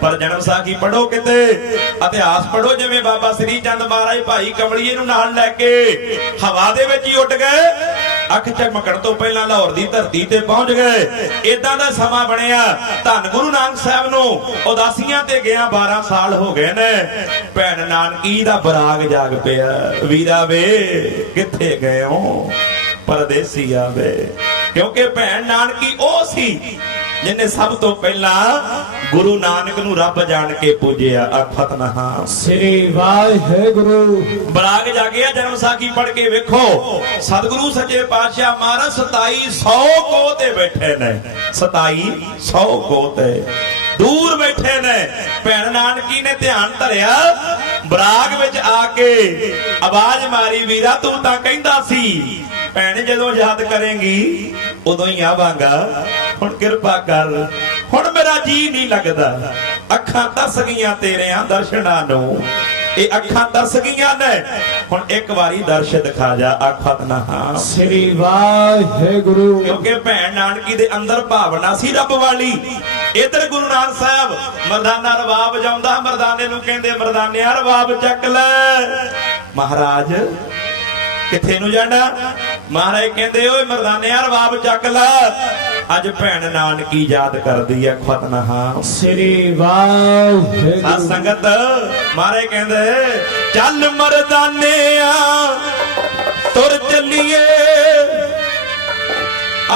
ਪਰ ਜਨਮ ਸਾਖੀ ਪੜੋ, ਕਿਤੇ ਇਤਿਹਾਸ ਪੜੋ, ਜਿਵੇਂ ਬਾਬਾ ਸ੍ਰੀ ਚੰਦ ਮਹਾਰਾਜ ਭਾਈ ਕਮਲੀਏ ਨੂੰ ਨਾਲ ਲੈ ਕੇ ਹਵਾ ਦੇ ਵਿੱਚ ਹੀ ਉੱਡ ਗਏ। ਅੱਖ ਝਮਕਣ ਤੋਂ ਪਹਿਲਾਂ ਲਾਹੌਰ ਦੀ ਧਰਤੀ ਤੇ ਪਹੁੰਚ ਗਏ। ਇਦਾਂ ਦਾ ਸਮਾਂ ਬਣਿਆ। ਧੰਨ ਗੁਰੂ ਨਾਨਕ ਸਾਹਿਬ ਨੂੰ ਉਦਾਸੀਆਂ ਤੇ ਗਿਆ 12 ਸਾਲ ਹੋ ਗਏ ਨੇ। ਭੈਣ ਨਾਨਕੀ ਦਾ ਬਰਾਗ ਜਾਗ ਪਿਆ, ਵੀਰਾ ਵੇ ਕਿੱਥੇ ਗਏ ਹੋ ਪਰਦੇਸੀ ਆਵੇ। ਕਿਉਂਕਿ ਭੈਣ ਨਾਨਕੀ ਉਹ ਸੀ ਜਿਹਨੇ ਸਭ ਤੋਂ ਪਹਿਲਾਂ ਗੁਰੂ ਨਾਨਕ ਨੂੰ ਰੱਬ ਜਾਣ ਕੇ ਪੂਜਿਆ। ਆਖਤ ਨਾ ਹਾਂ। ਸ੍ਰੀ ਵਾਹਿਗੁਰੂ। ਬਰਾਗ ਜਾਗਿਆ। ਜਨਮ ਸਾਖੀ ਪੜ੍ਹ ਕੇ ਵੇਖੋ, ਸਤਿਗੁਰੂ ਸੱਚੇ ਪਾਤਸ਼ਾਹ ਮਹਾਰਾਜ 2700 ਕੋਹ ਤੇ ਬੈਠੇ ਨੇ। 2700 ਕੋਹ ਤੇ ਦੂਰ ਬੈਠੇ ਨੇ। ਭੈਣ ਨਾਨਕੀ ਨੇ ਧਿਆਨ ਧਰਿਆ, ਬਰਾਗ ਵਿੱਚ ਆ ਕੇ ਆਵਾਜ਼ ਮਾਰੀ, ਵੀਰਾ ਤੂੰ ਤਾਂ ਕਹਿੰਦਾ ਸੀ ਭੈਣ ਜਦੋਂ ਯਾਦ ਕਰੇਂਗੀ ਉਦੋਂ ਹੀ ਆਵਾਂਗਾ, ਹੁਣ ਕਿਰਪਾ ਕਰ, ਹੁਣ ਮੇਰਾ ਜੀ ਨਹੀਂ ਲੱਗਦਾ। ਅੱਖਾਂ ਤਰਸ ਗਈਆਂ ਤੇਰਿਆਂ ਦਰਸ਼ਨਾਂ ਨੂੰ, ਇਹ ਅੱਖਾਂ ਤਰਸ ਗਈਆਂ ਨੇ, ਹੁਣ ਇੱਕ ਵਾਰੀ ਦਰਸ਼ ਦਿਖਾ ਜਾ। ਆਖਤ ਨਾ ਹਾਂ। ਸ੍ਰੀ ਵਾਹਿਗੁਰੂ। ਕਿਉਂਕਿ ਭੈਣ ਨਾਨਕੀ ਦੇ ਅੰਦਰ ਭਾਵਨਾ ਸੀ ਰੱਬ ਵਾਲੀ। ਇਧਰ ਗੁਰੂ ਨਾਨਕ ਸਾਹਿਬ ਮਰਦਾਨਾ ਰਬਾਬ ਵਜਾਉਂਦਾ, ਮਰਦਾਨੇ ਨੂੰ ਕਹਿੰਦੇ ਮਰਦਾਨਿਆ ਰਬਾਬ ਚੱਕ ਲੈ। ਮਹਾਰਾਜ ਕਿੱਥੇ ਨੂੰ ਜਾਣਾ? ਮਹਾਰਾਜ ਕਹਿੰਦੇ ਓਏ ਮਰਦਾਨਿਆ ਰਬਾਬ ਚੱਕ ਲੈ। ਅੱਜ ਭੈਣ ਨਾਨਕੀ ਯਾਦ ਕਰਦੀ ਐ। ਖਤ ਨਾ ਹਾਂ। ਸ੍ਰੀ ਵਾਹਿਗੁਰੂ। ਸਾਧ ਸੰਗਤ ਮਹਾਰਾਜ ਕਹਿੰਦੇ ਚੱਲ ਮਰਦਾਨਿਆ ਤੁਰ ਚੱਲੀਏ,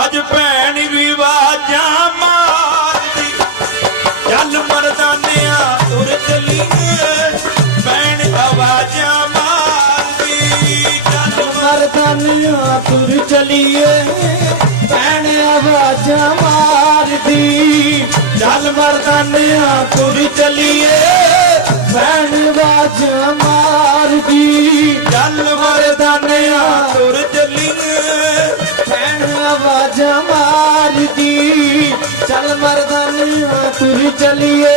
ਅੱਜ ਭੈਣ ਵੀ ਆਵਾਜ਼ਾਂ ਮਾਰਦੀ। ਚੱਲ ਮਰਦਾਨਿਆ ਤੁਰ ਚੱਲੀਏ, ਭੈਣ ਆਵਾਜ਼ਾਂ ਮਾਰਦੀ। ਚੱਲ ਮਰਦਾਨਿਆ ਤੁਰ ਚਲੀਏ, ਭੈਣ ਆਵਾਜ਼ਾਂ ਮਾਰਦੀ। ਚੱਲ ਮਰਦਾਨਿਆ ਤੁਰ ਚਲੀਏ, ਭੈਣ ਆਵਾਜ਼ਾਂ ਮਾਰਦੀ। ਚੱਲ ਮਰਦਾਨਿਆ ਤੁਰ ਚੱਲੀਏ, ਭੈਣ ਆਵਾਜ਼ਾਂ ਮਾਰਦੀ। ਚੱਲ ਮਰਦਾਨਿਆ ਤੁਰ ਚਲੀਏ,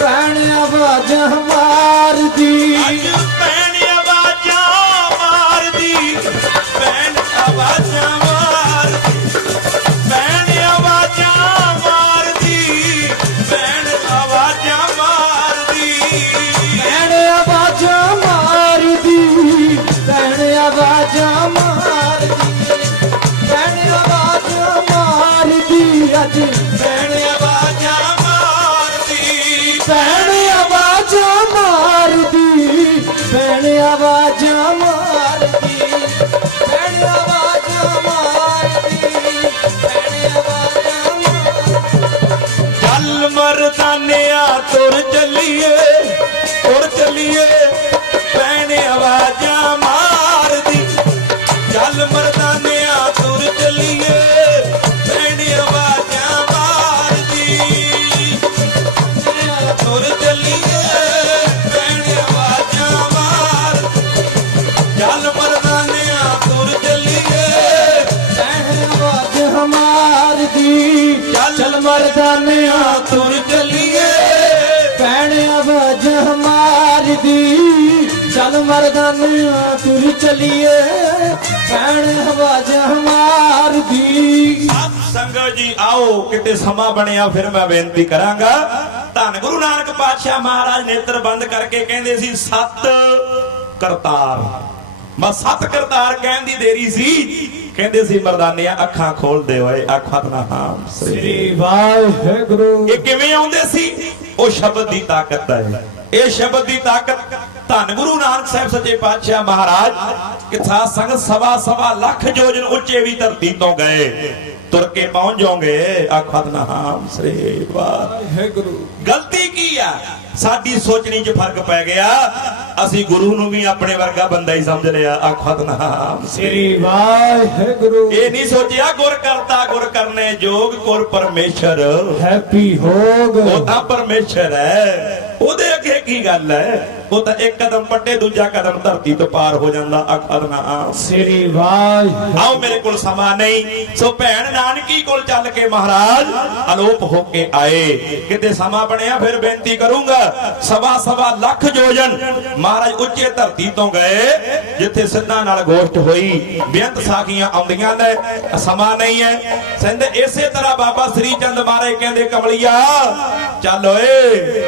ਭੈਣ ਆਵਾਜ਼ਾਂ ਮਾਰਦੀ। ਅੱਜ ਭੈਣ ਆਵਾਜ਼ਾਂ ਮਾਰਦੀ, ਭੈਣ ਆਵਾਜ਼ਾਂ ਮਾਰਦੀ, ਭੈਣ ਆਵਾਜ਼ਾਂ ਮਾਰਦੀ, ਭੈਣ ਆਵਾਜ਼ਾਂ ਮਾਰਦੀ। ਭੈਣ ਆਵਾਜ਼ਾਂ ਮਾਰਦੀ, ਭੈਣ ਆਵਾਜ਼ਾਂ ਮਾਰਦੀ। ਭੈਣ ਆਵਾਜ਼ਾਂ ਮਾਰਦੀ, ਅੱਜ ਭੈਣ ਆਵਾਜ਼ਾਂ ਮਾਰਦੀ, ਭੈਣ ਆਵਾਜ਼ਾਂ ਮਾਰਦੀ। ਭੈਣ ਆਵਾਜ਼ਾਂ ਮਾਰਦੀ, ਭੈਣ ਆਵਾਜ਼ਾਂ ਮਾਰਦੀ। ਭੈਣ ਆਵਾਜ਼ਾਂ ਮਾਰਦੀ। ਚੱਲ ਮਰਦਾਨਿਆ ਤੁਰ ਚੱਲੀਏ, ਤੁਰ ਚੱਲੀਏ, ਭੈਣ ਆਵਾਜ਼ਾਂ ਮਾਰਦੀ। ਚੱਲ ਮਰਦਾਨਿਆ ਤੁਰ ਚੱਲੀਏ, ਭੈਣ ਆਵਾਜ਼ਾਂ ਮਾਰਦੀ। ਤੁਰ ਚੱਲੀਏ, ਭੈਣ ਆਵਾਜ਼ਾਂ ਮਾਰਦੀ। ਚੱਲ ਮਰਦਾਨਿਆ ਤੁਰ ਚੱਲੀਏ, ਭੈਣ ਆਵਾਜ਼ਾਂ ਮਾਰਦੀ। ਚੱਲ ਮਰਦਾਨਿਆ ਤੁਰ ਚੱਲੀਏ, ਭੈਣ ਆਵਾਜ਼ਾਂ ਮਾਰਦੀ। ਚੱਲ ਚੱਲ ਮਰਦਾਨਾ ਤੁਰ ਚਲੀਏ ਭੈਣ ਹਵਾਜਾਂ ਮਾਰਦੀ। ਸੰਗਤ ਜੀ ਆਓ, ਕਿਤੇ ਸਮਾਂ ਬਣਿਆ ਫਿਰ ਮੈਂ ਬੇਨਤੀ ਕਰਾਂਗਾ। ਧੰਨ ਗੁਰੂ ਨਾਨਕ ਪਾਤਸ਼ਾਹ ਮਹਾਰਾਜ ਨੇਤਰ ਬੰਦ ਕਰਕੇ ਕਹਿੰਦੇ ਸੀ ਸਤ ਕਰਤਾਰ। ਮੈਂ ਸਤ ਕਰਤਾਰ ਕਹਿਣ ਦੀ ਦੇਰੀ ਸੀ, ਕਹਿੰਦੇ ਸੀ ਮਰਦਾਨਿਆਂ ਅੱਖਾਂ ਖੋਲਦੇ ਹੋਏ ਆਖਾਂ ਨਾਮ ਸ੍ਰੀ ਵਾਹਿਗੁਰੂ। ਇਹ ਕਿਵੇਂ ਆਉਂਦੇ ਸੀ? ਉਹ ਸ਼ਬਦ ਦੀ ਤਾਕਤ ਹੈ। ਇਹ ਸ਼ਬਦ ਦੀ ਤਾਕਤ ਧੰਨ ਗੁਰੂ ਨਾਨਕ ਸਾਹਿਬ ਸੱਚੇ ਪਾਤਸ਼ਾਹ ਮਹਾਰਾਜ ਕਿ ਸਾਧ ਸੰਗਤ ਸਵਾ ਲੱਖ ਜੋਜਨ ਉੱਚੇ ਵੀ ਧਰਤੀ ਤੋਂ ਗਏ, ਤੁਰ ਕੇ ਪਹੁੰਚ ਜਾਓਗੇ ਆਖਾਂ ਨਾਮ ਸ੍ਰੀ ਵਾਹਿਗੁਰੂ। ਗਲਤੀ ਕੀ ਆ? ਸਾਡੀ ਸੋਚਣੀ 'ਚ ਫਰਕ ਪੈ ਗਿਆ। ਅਸੀਂ ਗੁਰੂ ਨੂੰ ਵੀ ਆਪਣੇ ਵਰਗਾ ਬੰਦਾ ਹੀ ਸਮਝ ਲਿਆ ਆਖਾਂ ਨਾਮ ਸ੍ਰੀ ਵਾਹਿਗੁਰੂ। ਇਹ ਨਹੀਂ ਸੋਚਿਆ ਗੁਰ ਕਰਤਾ ਗੁਰ ਕਰਨੇ ਜੋਗ ਗੁਰ ਪਰਮੇਸ਼ਰ ਹੈਪੀ ਹੋਗ। ਉਹ ਤਾਂ ਪਰਮੇਸ਼ਰ ਹੈ, ਉਹਦੇ ਅੱਗੇ ਕੀ ਗੱਲ ਹੈ? ਉਹ ਤਾਂ ਇੱਕ ਕਦਮ ਪੱਟੇ ਦੂਜਾ ਕਦਮ ਧਰਤੀ ਤੋਂ ਪਾਰ ਹੋ ਜਾਂਦਾ ਆਖਾਂ ਨਾਮ ਸ੍ਰੀ ਵਾਹਿਗੁਰੂ। ਆਓ ਮੇਰੇ ਕੋਲ ਸਮਾਂ ਨਹੀਂ, ਸੋ ਭੈਣ ਨਾਨਕੀ ਕੋਲ ਚੱਲ ਕੇ ਮਹਾਰਾਜ ਅਲੋਪ ਹੋ ਕੇ ਆਏ। ਕਿਤੇ ਸਮਾਂ ਬਣਿਆ ਫਿਰ ਬੇਨਤੀ ਕਰੂੰਗਾ। ਸਵਾ ਲੱਖ ਜੋਜਨ ਮਹਾਰਾਜ ਉੱਚੇ ਧਰਤੀ ਤੋਂ ਗਏ, ਜਿੱਥੇ ਸਿੱਧਾਂ ਨਾਲ ਗੋਸ਼ਟ ਹੋਈ। ਬੇਅੰਤ ਸਾਖੀਆਂ ਆਉਂਦੀਆਂ ਨੇ, ਸਮਾਂ ਨਹੀਂ ਹੈ। ਕਹਿੰਦੇ ਇਸੇ ਤਰ੍ਹਾਂ ਬਾਬਾ ਸ੍ਰੀ ਚੰਦ ਮਹਾਰਾਜ ਕਹਿੰਦੇ ਕਮਲੀਆ ਚੱਲ ਓਏ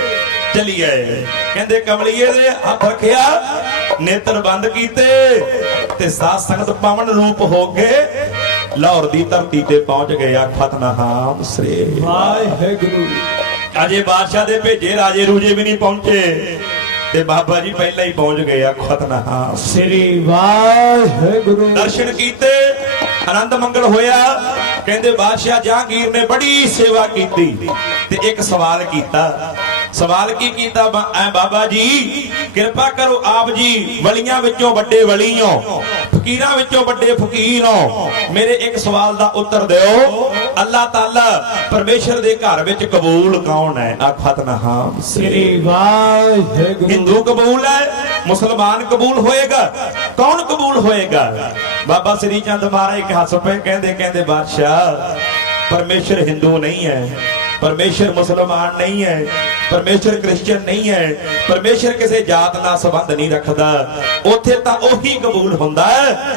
ਚਲੀਏ। ਕਹਿੰਦੇ ਕਮਲੀਏ ਦੇ ਹੱਥ ਰੱਖਿਆ, ਨੇਤਰ ਬੰਦ ਕੀਤੇ ਤੇ ਸਾਧ ਸੰਗਤ ਪਾਵਨ ਰੂਪ ਹੋ ਕੇ ਲਾਹੌਰ ਦੀ ਧਰਤੀ ਤੇ ਪਹੁੰਚ ਗਏ ਆਖਾਂ ਨਾਮ ਸ੍ਰੀ ਵਾਹਿਗੁਰੂ। ਅਜੇ ਬਾਦਸ਼ਾਹ ਦੇ ਭੇਜੇ ਰਾਜੇ ਰੂਜੇ ਵੀ ਨਹੀਂ ਪਹੁੰਚੇ ਤੇ ਬਾਬਾ ਜੀ ਪਹਿਲਾਂ ਹੀ ਪਹੁੰਚ ਗਏ ਆਖਾਂ ਨਾਮ ਸ੍ਰੀ ਵਾਹਿਗੁਰੂ। ਦਰਸ਼ਨ ਕੀਤੇ, ਆਨੰਦ ਮੰਗਲ ਹੋਇਆ। ਕਹਿੰਦੇ ਬਾਦਸ਼ਾਹ ਜਹਾਂਗੀਰ ਨੇ ਬੜੀ ਸੇਵਾ ਕੀਤੀ ਤੇ ਇੱਕ ਸਵਾਲ ਕੀਤਾ। ਸਵਾਲ ਕੀ ਕੀਤਾ? ਐ ਬਾਬਾ ਜੀ ਕਿਰਪਾ ਕਰੋ, ਆਪ ਜੀ ਵਲੀਆਂ ਵਿੱਚੋਂ ਵੱਡੇ ਵਲੀ ਹੋ, ਫਕੀਰਾਂ ਵਿੱਚੋਂ ਵੱਡੇ ਫਕੀਰ ਹੋ, ਮੇਰੇ ਇੱਕ ਸਵਾਲ ਦਾ ਉੱਤਰ ਦਿਓ। ਅੱਲਾਹ ਤਾਲਾ ਪਰਮੇਸ਼ਰ ਦੇ ਘਰ ਵਿੱਚ ਕਬੂਲ ਕੌਣ ਹੈ ਆਖਾਂ ਨਾਮ ਸ੍ਰੀ ਵਾਹਿਗੁਰੂ। ਹਿੰਦੂ ਕਬੂਲ ਹੈ, ਮੁਸਲਮਾਨ ਕਬੂਲ ਹੋਏਗਾ, ਕੌਣ ਕਬੂਲ ਹੋਏਗਾ? ਬਾਬਾ ਸ੍ਰੀ ਚੰਦ ਮਹਾਰਾਜ ਇੱਕ ਹੱਸ ਪਏ, ਕਹਿੰਦੇ ਬਾਦਸ਼ਾਹ ਪਰਮੇਸ਼ਰ ਹਿੰਦੂ ਨਹੀਂ ਹੈ, ਪਰਮੇਸ਼ਰ ਮੁਸਲਮਾਨ ਨਹੀਂ ਹੈ, ਪਰਮੇਸ਼ਰ ਕ੍ਰਿਸਚੀਅਨ ਨਹੀਂ ਹੈ, ਪਰਮੇਸ਼ਰ ਕਿਸੇ ਜਾਤ ਨਾਲ ਸੰਬੰਧ ਨਹੀਂ ਰੱਖਦਾ। ਉੱਥੇ ਤਾਂ ਉਹੀ ਕਬੂਲ ਹੁੰਦਾ ਹੈ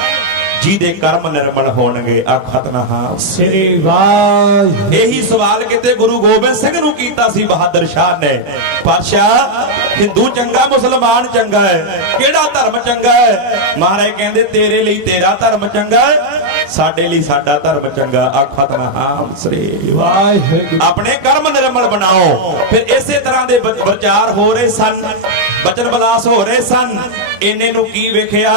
ਜਿਹਦੇ ਕਰਮ ਨਿਰਮਲ ਹੋਣਗੇ ਆਖਾਂ ਨਾਮ ਸ੍ਰੀ ਵਾਹਿਗੁਰੂ। ਇਹੀ ਸਵਾਲ ਕਿਤੇ ਗੁਰੂ ਗੋਬਿੰਦ ਸਿੰਘ ਨੂੰ ਕੀਤਾ ਸੀ ਬਹਾਦਰ ਸ਼ਾਹ ਨੇ। ਪਾਤਸ਼ਾਹ ਹਿੰਦੂ ਚੰਗਾ ਮੁਸਲਮਾਨ ਚੰਗਾ ਹੈ, ਕਿਹੜਾ ਧਰਮ ਚੰਗਾ ਹੈ? ਮਹਾਰਾਜ ਕਹਿੰਦੇ ਤੇਰੇ ਲਈ ਤੇਰਾ ਧਰਮ ਚੰਗਾ ਹੈ, ਸਾਡੇ ਲਈ ਸਾਡਾ ਧਰਮ ਚੰਗਾ ਆਖਾਂ ਨਾਮ ਸ੍ਰੀ ਵਾਹਿਗੁਰੂ। ਆਪਣੇ ਕਰਮ ਨਿਰਮਲ ਬਣਾਓ। ਫਿਰ ਇਸੇ ਤਰ੍ਹਾਂ ਦੇ ਵਿਚਾਰ ਹੋ ਰਹੇ ਸਨ, ਬਚਨ ਵਿਲਾਸ ਹੋ ਰਹੇ ਸਨ। ਇਹਨੇ ਨੂੰ ਕੀ ਵੇਖਿਆ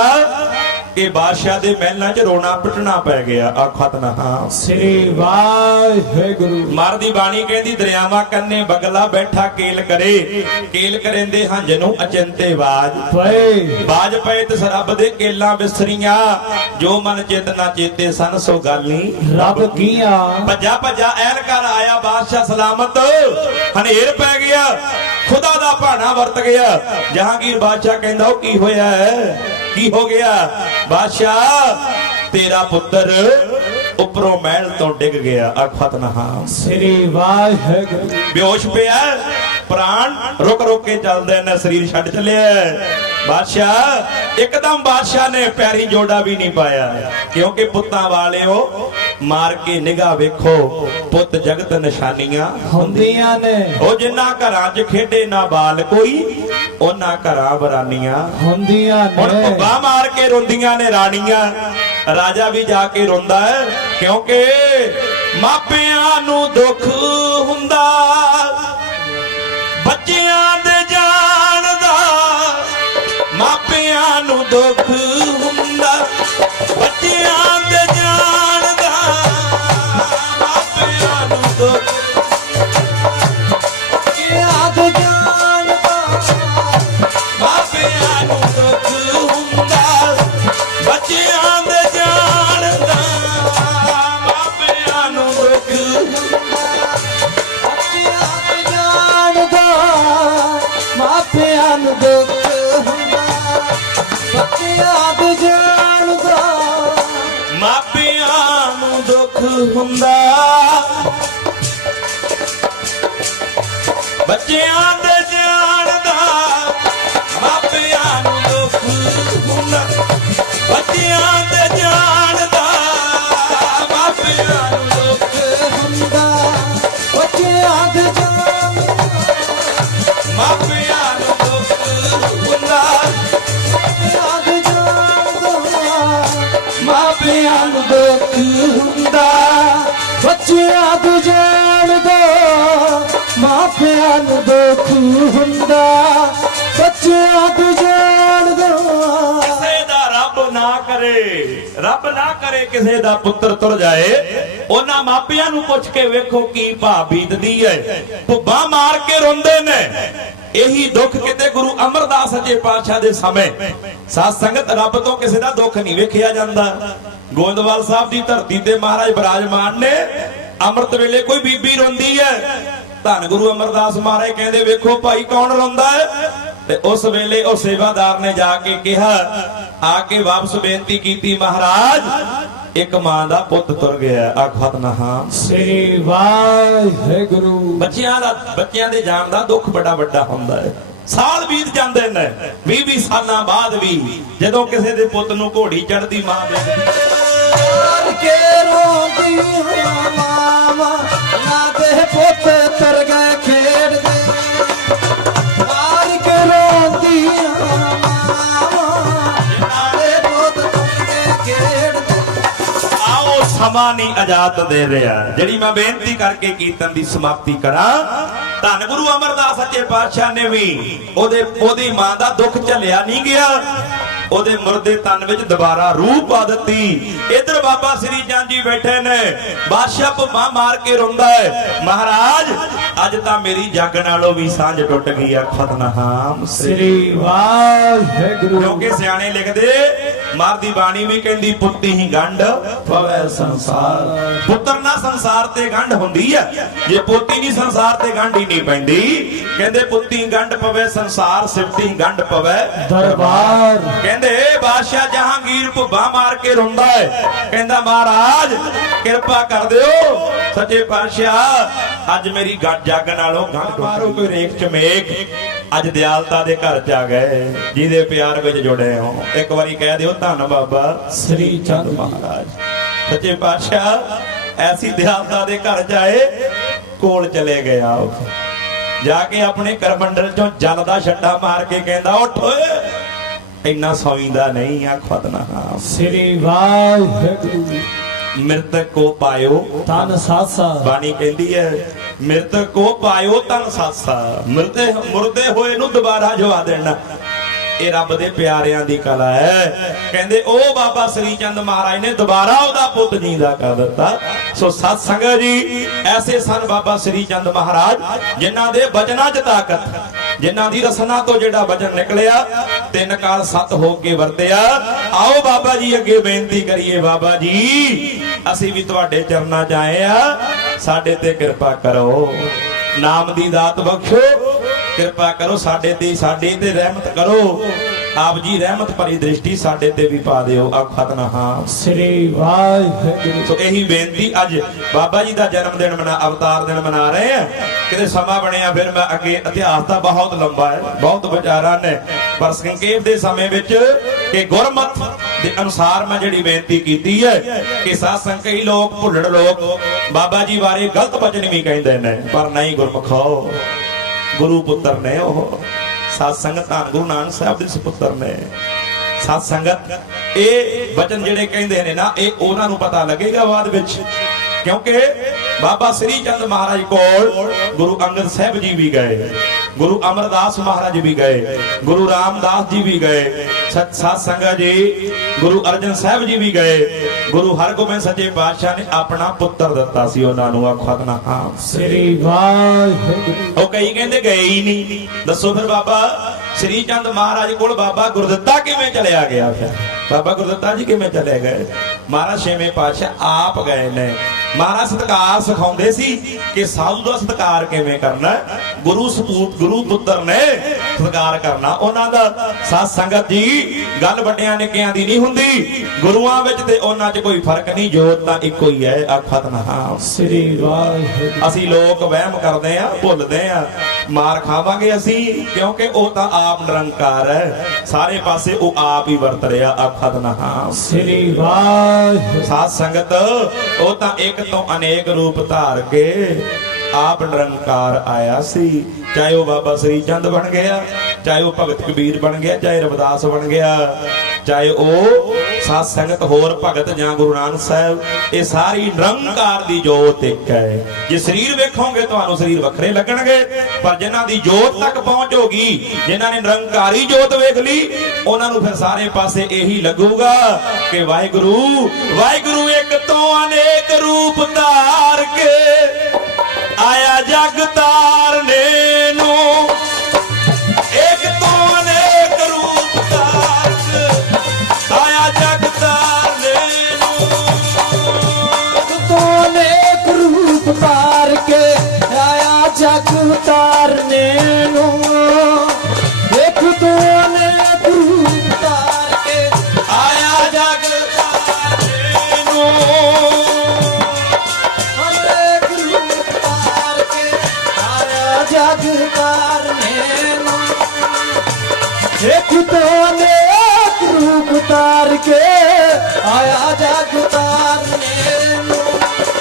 ਕਿ ਬਾਦਸ਼ਾਹ ਦੇ ਮਹਿਲਾਂ 'ਚ ਰੋਣਾ ਪਿਟਣਾ ਪੈ ਗਿਆ ਆਖਾਂ ਨਾਮ ਸ੍ਰੀ ਵਾਹਿਗੁਰੂ। ਮਰ ਦੀ ਬਾਣੀ ਕਹਿੰਦੀ ਦਰਿਆਵਾਂ ਕੰਨੇ ਬਗਲਾ ਬੈਠਾ ਕੇਲ ਕਰੇ, ਕੇਲ ਕਰੇਂਦੇ ਹੰਝ ਨੂੰ ਅਚੰਤੇ ਬਾਜ ਪਏ, ਬਾਜ ਪਏ ਤਿਸ ਰੱਬ ਦੇ ਕੇਲਾਂ ਵਿਸਰੀਆਂ, ਜੋ ਮਨ ਚਿਤ ਨਾ ਚੇਤੇ ਸਨ ਸੋ ਗਾਲੀ ਰੱਬ ਕੀਆਂ। ਭੱਜਾ ਐਨ ਕਰ ਆਇਆ ਬਾਦਸ਼ਾਹ ਸਲਾਮਤ, ਹਨੇਰ ਪੈ ਗਿਆ, ਖੁਦਾ ਦਾ ਭਾਣਾ ਵਰਤ ਗਿਆ। ਜਹਾਂਗੀਰ ਬਾਦਸ਼ਾਹ ਕਹਿੰਦਾ ਉਹ ਕੀ ਹੋਇਆ ਹੈ, ਕੀ ਹੋ ਗਿਆ? ਬਾਦਸ਼ਾਹ ਤੇਰਾ ਪੁੱਤਰ ਉੱਪਰੋਂ ਮਹਿਲ ਤੋਂ ਡਿੱਗ ਗਿਆ ਆਖਾਂ ਨਾਮ ਸ੍ਰੀ ਵਾਹਿਗੁਰੂ। ਬੇਹੋਸ਼ ਪਿਆ, ਪ੍ਰਾਣ ਰੁਕ ਕੇ ਚੱਲਦੇ ਨੇ, ਸਰੀਰ ਛੱਡ ਚੱਲਿਆ। ਬਾਦਸ਼ਾਹ ਇੱਕਦਮ ਬਾਦਸ਼ਾਹ ਨੇ ਪੈਰੀ ਜੋੜਾ ਵੀ ਨਹੀਂ ਪਾਇਆ, ਕਿਉਂਕਿ ਪੁੱਤਾਂ ਵਾਲਿਓ ਮਾਰ ਕੇ ਨਿਗਾਹ ਵੇਖੋ, ਪੁੱਤ ਜਗਤ ਨਿਸ਼ਾਨੀਆਂ ਹੁੰਦੀਆਂ ਨੇ। ਉਹ ਜਿੰਨਾ ਘਰਾਂ 'ਚ ਖੇਡੇ ਨਾ ਬਾਲ ਕੋਈ, ਉਹਨਾਂ ਘਰਾਂ ਵਰਾਨੀਆਂ ਹੁੰਦੀਆਂ ਹੁਣ ਨੇ। ਭੁੱਬਾ ਮਾਰ ਕੇ ਰੋਂਦੀਆਂ ਨੇ ਰਾਣੀਆਂ, ਰਾਜਾ ਵੀ ਜਾ ਕੇ ਰੋਂਦਾ ਹੈ, ਕਿਉਂਕਿ ਮਾਪਿਆਂ ਨੂੰ ਦੁੱਖ ਹੁੰਦਾ ਬੱਚਿਆਂ ਦੇ ਜਾਣ ਦਾ, ਮਾਪਿਆਂ ਨੂੰ ਦੁੱਖ ਹੁੰਦਾ ਬੱਚਿਆਂ ਦੇ ਜਾਣ ਦਾ, ਮਾਪਿਆਂ ਨੂੰ ਦੁੱਖ ਯਾਦ ਜਾਣਦਾ, ਮਾਪਿਆਂ ਨੂੰ ਦੁੱਖ ਹੁੰਦਾ ਬੱਚਿਆਂ ਦੇ ਜਾਣ ਦਾ, ਮਾਪਿਆਂ ਨੂੰ ਦੁੱਖ ਮਾਪਿਆਂ ਨੂੰ ਦੁੱਖ ਹੁੰਦਾ, ਬੱਚਿਆਂ ਦੇ ਜਾਣਦਾ, ਮਾਪਿਆਂ ਨੂੰ ਦੁੱਖ ਹੁੰਦਾ ਬੱਚਿਆਂ ਦੇ ਜਾਣ ਦਾ, ਮਾਪਿਆਂ ਨੂੰ ਦੁੱਖ ਬੱਚਿਆਂ ਤੂੰ ਜਾਣਦਾ ਮਾਪਿਆਂ ਨੂੰ ਦੁੱਖ ਹੁੰਦਾ ਬੱਚਿਆਂ ਤੂੰ ਜਾਣਦਾ ਕਿਸੇ ਦਾ ਰੱਬ ਨਾ ਕਰੇ ਕਿਸੇ ਦਾ ਪੁੱਤਰ ਤੁਰ ਜਾਏ ਉਹਨਾਂ ਮਾਪਿਆਂ ਨੂੰ ਪੁੱਛ ਕੇ ਵੇਖੋ ਕੀ ਭਾਵ ਬੀਤਦੀ ਹੈ ਭੁੱਬਾਂ ਮਾਰ ਕੇ ਰੋਂਦੇ ਨੇ ਇਹੀ ਦੁੱਖ ਕਿਤੇ ਗੁਰੂ ਅਮਰਦਾਸ ਸੱਚੇ ਪਾਤਸ਼ਾਹ ਦੇ ਸਮੇਂ ਸਾਧ ਸੰਗਤ ਰੱਬ ਤੋਂ ਕਿਸੇ ਦਾ ਦੁੱਖ ਨਹੀਂ ਵੇਖਿਆ ਜਾਂਦਾ ਗੋਇੰਦਵਾਲ ਸਾਹਿਬ ਦੀ ਧਰਤੀ ਤੇ ਮਹਾਰਾਜ ਬਿਰਾਜਮਾਨ ਨੇ ਅੰਮ੍ਰਿਤ ਵੇਲੇ ਕੋਈ ਬੀਬੀ ਰੋਂਦੀ ਹੈ ਧੰਨ ਗੁਰੂ ਅਮਰਦਾਸ ਮਹਾਰਾਜ ਕਹਿੰਦੇ ਵੇਖੋ ਭਾਈ ਕੌਣ ਰੋਂਦਾ ਹੈ ਤੇ ਉਸ ਵੇਲੇ ਉਹ ਸੇਵਾਦਾਰ ਨੇ ਜਾ ਕੇ ਕਿਹਾ ਆ ਕੇ ਵਾਪਸ ਬੇਨਤੀ ਕੀਤੀ ਮਹਾਰਾਜ ਇੱਕ ਮਾਂ ਦਾ ਪੁੱਤ ਤੁਰ ਗਿਆ ਆਖਤ ਨਹਾਮ ਸ੍ਰੀ ਵਾਹਿਗੁਰੂ ਬੱਚਿਆਂ ਦੇ ਜਾਣ ਦਾ ਦੁੱਖ ਬੜਾ ਵੱਡਾ ਹੁੰਦਾ ਹੈ ਸਾਲ ਬੀਤ ਜਾਂਦੇ ਨੇ 20 ਸਾਲਾਂ ਬਾਅਦ ਵੀ ਜਦੋਂ ਕਿਸੇ ਦੇ ਪੁੱਤ ਨੂੰ ਘੋੜੀ ਚੜਦੀ ਮਾਂ ਵੇਖਦੀ ਕੇ ਰੋਂਦੀ ਹਾਂ ਮਾਂ ਨਾ ਤੇ ਪੁੱਤ ਤਰ ਗਏ ਖੇਡਦੇ ਮਾਰ ਕੇ ਰੋਂਦੀ ਹਾਂ ਮਾਂ ਨਾ ਤੇ ਪੁੱਤ ਤਰ ਗਏ ਖੇਡਦੇ ਆਓ ਸਮਾਂ ਨਹੀਂ ਇਜਾਜ਼ਤ ਦੇ ਰਿਹਾ ਜਿਹੜੀ ਮੈਂ ਬੇਨਤੀ ਕਰਕੇ ਕੀਰਤਨ ਦੀ ਸਮਾਪਤੀ ਕਰਾਂ ਧੰਨ ਗੁਰੂ ਅਮਰਦਾਸ ਸੱਚੇ ਪਾਤਸ਼ਾਹ ਨੇ ਵੀ ਉਹਦੀ ਮਾਂ ਦਾ ਦੁੱਖ ਝੱਲਿਆ ਨਹੀਂ ਗਿਆ ਉਹਦੇ ਮੁਰਦੇ ਤਨ ਵਿੱਚ ਦੁਬਾਰਾ ਰੂਹ ਪਾ ਦਿੱਤੀ ਇਧਰ ਬਾਬਾ ਸ੍ਰੀ ਚੰਦ ਜੀ ਬੈਠੇ ਨੇ ਬਾਦਸ਼ਾਹ ਭੁੱਬਾਂ ਮਾਰ ਕੇ ਰੋਂਦਾ ਹੈ ਮਹਾਰਾਜ ਅੱਜ ਤਾਂ ਮੇਰੀ ਜੱਗ ਨਾਲੋਂ ਵੀ ਸਾਂਝ ਟੁੱਟ ਗਈ ਆ ਖਤਨਾਮ ਸ੍ਰੀ ਵਾਹਿਗੁਰੂ ਕਿਉਂਕਿ ਸਿਆਣੇ ਲਿਖਦੇ ਮਰ ਦੀ ਬਾਣੀ ਵੀ ਕਹਿੰਦੀ ਪੁੱਤੀ ਹੀ ਗੰਢ ਪਵੈ ਸੰਸਾਰ ਪੁੱਤਰ ਨਾ ਸੰਸਾਰ ਤੇ ਗੰਢ ਹੁੰਦੀ ਹੈ ਜੇ ਪੋਤੀ ਨਹੀਂ ਸੰਸਾਰ ਤੇ ਗੰਢ ਹੀ ਨਹੀਂ ਪੈਂਦੀ ਕਹਿੰਦੇ ਪੁੱਤੀ ਗੰਢ ਪਵੈ ਸੰਸਾਰ ਸਿਫਤੀ ਗੰਢ ਪਵੈ ਦਰਬਾਰ ਕਹਿੰਦੇ ਬਾਦਸ਼ਾਹ ਜਹਾਂਗੀਰ ਭੁੱਬਾਂ ਮਾਰ ਕੇ ਰੋਂਦਾ ਹੈ ਕਹਿੰਦਾ ਮਹਾਰਾਜ ਕਿਰਪਾ ਕਰ ਦਿਓ ਸੱਚੇ ਪਾਤਸ਼ਾਹ ਅੱਜ ਮੇਰੀ ਜੱਗ ਨਾਲੋਂ ਗੰਢ ਮਾਰੋ ਕੋਈ ਰੇਖ ਚਮੇਕ ਅੱਜ ਦਿਆਲਤਾ ਦੇ ਘਰ ਚ ਆ ਗਏ ਜਿਹਦੇ ਪਿਆਰ ਵਿੱਚ ਜੁੜੇ ਹੋ ਇੱਕ ਵਾਰੀ ਕਹਿ ਦਿਓ ਧੰਨ ਬਾਬਾ ਸ੍ਰੀ ਚੰਦ ਮਹਾਰਾਜ ਸੱਚੇ ਪਾਤਸ਼ਾਹ ਐਸੀ ਦਿਆਲਤਾ ਦੇ ਘਰ ਜਾਏ ਕੋਲ ਚਲੇ ਗਏ ਆਪ ਜਾ ਕੇ ਆਪਣੇ ਕਰਮੰਡਲ ਚੋਂ ਜਲ ਦਾ ਛੱਡਾ ਮਾਰ ਕੇ ਕਹਿੰਦਾ ਉੱਠ ਓਏ ਇੰਨਾ ਸੌਂਦਾ ਨਹੀਂ ਆਖਤ ਨਾ ਸ੍ਰੀ ਵਾਹਿਗੁਰੂ ਮ੍ਰਿਤਕ ਕੋ ਪਾਇਓ ਤਨ ਸਾਸਾ ਬਾਣੀ ਕਹਿੰਦੀ ਹੈ ਮ੍ਰਿਤਕ ਕੋ ਪਾਇਓ ਤਨ ਸਾਸਾ ਮੁਰਦੇ ਹੋਏ ਨੂੰ ਦੁਬਾਰਾ ਜਵਾ ਦੇਣਾ ਇਹ ਰੱਬ ਦੇ ਪਿਆਰਿਆਂ ਦੀ ਕਲਾ ਹੈ ਕਹਿੰਦੇ ਉਹ ਬਾਬਾ ਸ੍ਰੀ ਚੰਦ ਮਹਾਰਾਜ ਨੇ ਦੁਬਾਰਾ ਉਹਦਾ ਪੁੱਤ ਜੀਂਦਾ ਕਰ ਦਿੱਤਾ ਸੋ ਸਤ ਸੰਗਤ ਜੀ ਐਸੇ ਸਨ ਬਾਬਾ ਸ੍ਰੀ ਚੰਦ ਮਹਾਰਾਜ ਜਿਨ੍ਹਾਂ ਦੇ ਬਚਨਾਂ 'ਚ ਤਾਕਤ ਜਿਨ੍ਹਾਂ ਦੀ ਰਸਨਾ ਤੋਂ ਜਿਹੜਾ ਬਚਨ ਨਿਕਲਿਆ ਤਿੰਨ ਕਾਲ ਸਤ ਹੋ ਕੇ ਵਰਤਿਆ ਆਓ ਬਾਬਾ ਜੀ ਅੱਗੇ ਬੇਨਤੀ ਕਰੀਏ ਬਾਬਾ ਜੀ ਅਸੀਂ ਵੀ ਤੁਹਾਡੇ ਚਰਨਾਂ 'ਚ ਆਏ ਆ ਸਾਡੇ ਤੇ ਕਿਰਪਾ ਕਰੋ ਨਾਮ ਦੀ ਦਾਤ ਬਖਸ਼ੋ ਕਿਰਪਾ ਕਰੋ ਸਾਡੇ ਤੇ ਰਹਿਮਤ ਕਰੋ ਆਪ ਜੀ ਰਹਿਮਤ ਭਰੀ ਦ੍ਰਿਸ਼ਟੀ ਸਾਡੇ ਤੇ ਵੀ ਪਾ ਦਿਓ ਆਖਤ ਨਾ ਹਾਂ ਸ੍ਰੀ ਵਾਹਿਗੁਰੂ ਸੋ ਇਹੀ ਬੇਨਤੀ ਅੱਜ ਬਾਬਾ ਜੀ ਦਾ ਜਨਮ ਦਿਨ ਅਵਤਾਰ ਦਿਨ ਮਨਾ ਰਹੇ ਆ ਕਿਤੇ ਸਮਾਂ ਬਣਿਆ ਫਿਰ ਮੈਂ ਅੱਗੇ ਇਤਿਹਾਸ ਤਾਂ ਬਹੁਤ ਲੰਬਾ ਹੈ ਬਹੁਤ ਵਿਚਾਰਾਂ ਨੇ ਪਰ ਸੰਖੇਪ ਦੇ ਸਮੇਂ ਵਿੱਚ ਕਿ ਗੁਰਮਤ ਦੇ ਅਨੁਸਾਰ ਮੈਂ ਜਿਹੜੀ ਬੇਨਤੀ ਕੀਤੀ ਹੈ ਕਿ ਸਾਧ ਸੰਗਤ ਕਈ ਲੋਕ ਭੁੱਲੜ ਲੋਕ ਬਾਬਾ ਜੀ ਬਾਰੇ ਗਲਤ ਬਚਨ ਵੀ ਕਹਿੰਦੇ ਨੇ ਪਰ ਨਹੀਂ ਗੁਰਮਖੋ ਗੁਰੂ ਪੁੱਤਰ ਨੇ ਉਹ ਸਾਧ ਸੰਗਤ ਧੰਨ ਗੁਰੂ ਨਾਨਕ ਸਾਹਿਬ ਦੇ ਸੁਪੁੱਤਰ ਨੇ ਸਾਧ ਸੰਗਤ ਇਹ ਬਚਨ ਜਿਹੜੇ ਕਹਿੰਦੇ ਨੇ ਨਾ ਇਹ ਉਹਨਾਂ ਨੂੰ ਪਤਾ ਲੱਗੇਗਾ ਬਾਅਦ ਵਿੱਚ ਕਿਉਂਕਿ ਬਾਬਾ ਸ੍ਰੀ ਚੰਦ ਮਹਾਰਾਜ ਕੋਲ ਗੁਰੂ ਅੰਗਦ ਸਾਹਿਬ ਜੀ ਵੀ ਗਏ ਗੁਰੂ ਅਮਰਦਾਸ ਮਹਾਰਾਜ ਵੀ ਗਏ ਗੁਰੂ ਰਾਮਦਾਸ ਜੀ ਵੀ ਗਏ ਸਾਧ ਸੰਗਤ ਜੀ ਗੁਰੂ ਅਰਜਨ ਸਾਹਿਬ ਜੀ ਵੀ ਗਏ ਗੁਰੂ ਹਰਗੋਬਿੰਦ ਸੱਚੇ ਪਾਤਸ਼ਾਹ ਨੇ ਆਪਣਾ ਪੁੱਤਰ ਦਿੱਤਾ ਸੀ ਉਹਨਾਂ ਨੂੰ ਆਖਤ ਨਾ ਸ੍ਰੀ ਵਾਹਿਗੁਰੂ ਉਹ ਕਈ ਕਹਿੰਦੇ ਗਏ ਹੀ ਨਹੀਂ ਦੱਸੋ ਫਿਰ ਬਾਬਾ ਸ੍ਰੀ ਚੰਦ ਮਹਾਰਾਜ ਕੋਲ ਬਾਬਾ ਗੁਰਦਿੱਤਾ ਕਿਵੇਂ ਚਲਿਆ ਗਿਆ ਫਿਰ ਬਾਬਾ ਗੁਰਦਿੱਤਾ ਜੀ ਕਿਵੇਂ ਚਲੇ ਗਏ ਮਹਾਰਾਜ ਛੇਵੇਂ ਪਾਤਸ਼ਾਹ ਆਪ ਗਏ ਨੇ ਮਹਾਰਾਜ ਸਤਿਕਾਰ ਸਿਖਾਉਂਦੇ ਸੀ ਕਿ ਸਾਧੂ ਦਾ ਸਤਿਕਾਰ ਕਿਵੇਂ ਕਰਨਾ ਗੁਰੂ ਸਪੂਤ ਗੁਰੂ ਪੁੱਤਰ ਨੇ ਸਤਿਕਾਰ ਕਰਨਾ ਉਹਨਾਂ ਦਾ ਸਾਧ ਸੰਗਤ ਜੀ ਗੱਲ ਵੱਡਿਆਂ ਨਿੱਕਿਆਂ ਦੀ ਨਹੀਂ ਹੁੰਦੀ ਗੁਰੂਆਂ ਵਿੱਚ ਤੇ ਉਹਨਾਂ 'ਚ ਕੋਈ ਫਰਕ ਨਹੀਂ ਜੋਤ ਤਾਂ ਇੱਕੋ ਹੀ ਹੈ ਆਖਤ ਨਾ ਸ੍ਰੀ ਵਾਹਿਗੁਰੂ ਅਸੀਂ ਲੋਕ ਵਹਿਮ ਕਰਦੇ ਆ ਭੁੱਲਦੇ ਆ ਮਾਰ ਖਾਵਾਂਗੇ ਅਸੀਂ ਕਿਉਂਕਿ ਉਹ ਤਾਂ ਆਪ ਨਿਰੰਕਾਰ ਹੈ ਸਾਰੇ ਪਾਸੇ ਉਹ ਆਪ ਹੀ ਵਰਤ ਰਿਹਾ ਆਖਤ ਨਾ ਸ੍ਰੀ ਵਾਹਿਗੁਰੂ ਸਾਧ ਸੰਗਤ ਉਹ ਤਾਂ ਇੱਕ ਤੋਂ ਅਨੇਕ ਰੂਪ ਧਾਰ ਕੇ ਆਪ ਨਿਰੰਕਾਰ ਆਇਆ ਸੀ ਚਾਹੇ ਉਹ ਬਾਬਾ ਸ੍ਰੀ ਚੰਦ ਬਣ ਗਿਆ ਚਾਹੇ ਉਹ ਭਗਤ ਕਬੀਰ ਬਣ ਗਿਆ ਚਾਹੇ ਰਵਿਦਾਸ ਬਣ ਗਿਆ ਚਾਹੇ ਉਹ ਸਾਧ ਸੰਗਤ ਹੋਰ ਭਗਤ ਜਾਂ ਗੁਰੂ ਨਾਨਕ ਸਾਹਿਬ, ਇਹ ਸਾਰੀ ਨਿਰੰਕਾਰ ਦੀ ਜੋਤ ਇੱਕ ਹੈ। ਜੇ ਸਰੀਰ ਵੇਖੋਗੇ ਤੁਹਾਨੂੰ ਸਰੀਰ ਵੱਖਰੇ ਲੱਗਣਗੇ, ਪਰ ਜਿਨ੍ਹਾਂ ਦੀ ਜੋਤ ਤੱਕ ਪਹੁੰਚ ਹੋਗੀ, ਜਿਨ੍ਹਾਂ ਨੇ ਨਿਰੰਕਾਰੀ ਜੋਤ ਵੇਖ ਲਈ, ਉਹਨਾਂ ਨੂੰ ਫਿਰ ਸਾਰੇ ਪਾਸੇ ਇਹੀ ਲੱਗੂਗਾ ਕਿ ਵਾਹਿਗੁਰੂ ਵਾਹਿਗੁਰੂ ਇੱਕ ਤੋਂ ਅਨੇਕ ਰੂਪ ਧਾਰ ਕੇ ਆਇਆ ਜਗ ਤਾਰਨੇ ਨੂੰ। ਇੱਕ ਤੋਂ ਅਨੇਕ ਰੂਪ ਧਾਰ ਕੇ ਆਇਆ ਜਗ ਤਾਰਨੇ ਨੂੰ। ਇੱਕ ਤੋਂ ਅਨੇਕ ਰੂਪ ਧਾਰ ਕੇ ਆਇਆ ਜਗ ਤਾਰਨੇ ਨੂੰ। ਇੱਕ ਤੋਂ ਅਨੇਕ ਰੂਪ ਧਾਰ ਕੇ ਆਇਆ ਜਗ ਤਾਰਨੇ ਨੂੰ। ਅਨੇਕ ਰੂਪ ਧਾਰ ਕੇ ਆਇਆ ਜਗ ਤਾਰਨੇ ਨੂੰ। ਇੱਕ ਤੋਂ ਅਨੇਕ ਰੂਪ ਧਾਰ ਕੇ ਆਇਆ ਜਗ ਤਾਰਨੇ ਨੂੰ।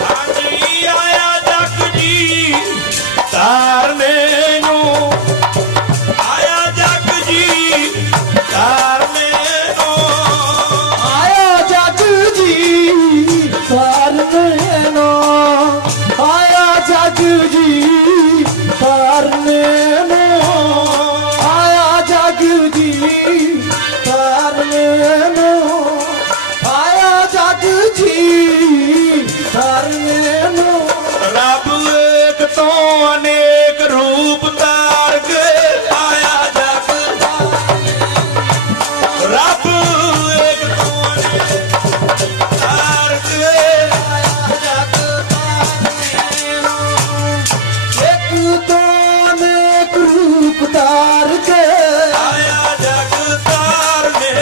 ਹਾਂਜੀ ਆਇਆ ਜਗ ਜੀ ਤਾਰਨੇ ਨੂੰ। ਆਇਆ ਜਗ ਜੀ ਤਾਰਨੇ ਨੂੰ। ਆਇਆ ਜਗ ਜੀ ਤਾਰਨੇ ਨੂੰ। ਆਇਆ ਜਗ ਜੀ ਤਾਰਨੇ ਨੂੰ। ਆਇਆ ਜਗ ਜੀ ਤਾਰਨੇ ਨੂੰ। ਆਇਆ ਜਗ ਜੀ ਤਾਰਨੇ ਨੂੰ। ਰੱਬ ਇੱਕ ਤੋਂ ਅਨੇਕ ਰੂਪ ਧਾਰ ਕੇ ਆਇਆ ਜਗ ਰੱਬ ਇੱਕ ਤੋਂ ਅਨੇਕ ਧਾਰ ਕੇ ਆਇਆ ਜਗ ਤਾਰਨੇ ਨੂੰ। ਇੱਕ ਤੋਂ ਅਨੇਕ ਰੂਪ ਧਾਰ ਕੇ ਆਇਆ ਜਗ ਤਾਰਨੇ।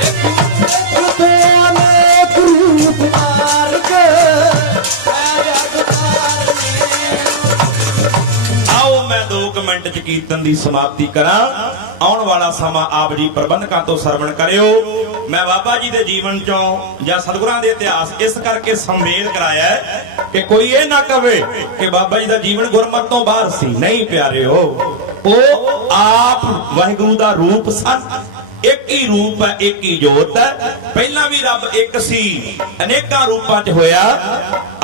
ਇੱਕ ਤੋਂ ਅਨੇਕ ਰੂਪ ਧਾਰ ਕੇ ਆਇਆ ਜਗ ਤਾਰਨੇ ਨੂੰ। ਆਓ ਮੈਂ 2 ਮਿੰਟ ਚ ਕੀਰਤਨ ਦੀ ਸਮਾਪਤੀ ਕਰਾਂ। ਆਉਣ ਵਾਲਾ ਸਮਾਂ ਆਪ ਜੀ ਪ੍ਰਬੰਧਕਾਂ ਤੋਂ ਸਰਵਣ ਕਰਿਓ। ਮੈਂ ਬਾਬਾ ਜੀ ਦੇ ਜੀਵਨ ਚੋਂ ਜਾਂ ਸਤਿਗੁਰਾਂ ਦੇ ਇਤਿਹਾਸ ਇਸ ਕਰਕੇ ਸੰਮੇਲ ਕਰਾਇਆ ਹੈ ਕਿ ਕੋਈ ਇਹ ਨਾ ਕਵੇ ਕਿ ਬਾਬਾ ਜੀ ਦਾ ਜੀਵਨ ਗੁਰਮਤਿ ਤੋਂ ਬਾਹਰ ਸੀ। ਨਹੀਂ ਪਿਆਰਿਓ, ਉਹ ਆਪ ਵਾਹਿਗੁਰੂ ਦਾ ਰੂਪ ਸਨ। ਇੱਕ ਹੀ ਰੂਪ ਹੈ, ਇੱਕ ਹੀ ਜੋਤ ਹੈ। ਪਹਿਲਾਂ ਵੀ ਰੱਬ ਇੱਕ ਸੀ, ਅਨੇਕਾਂ ਰੂਪਾਂ 'ਚ ਹੋਇਆ।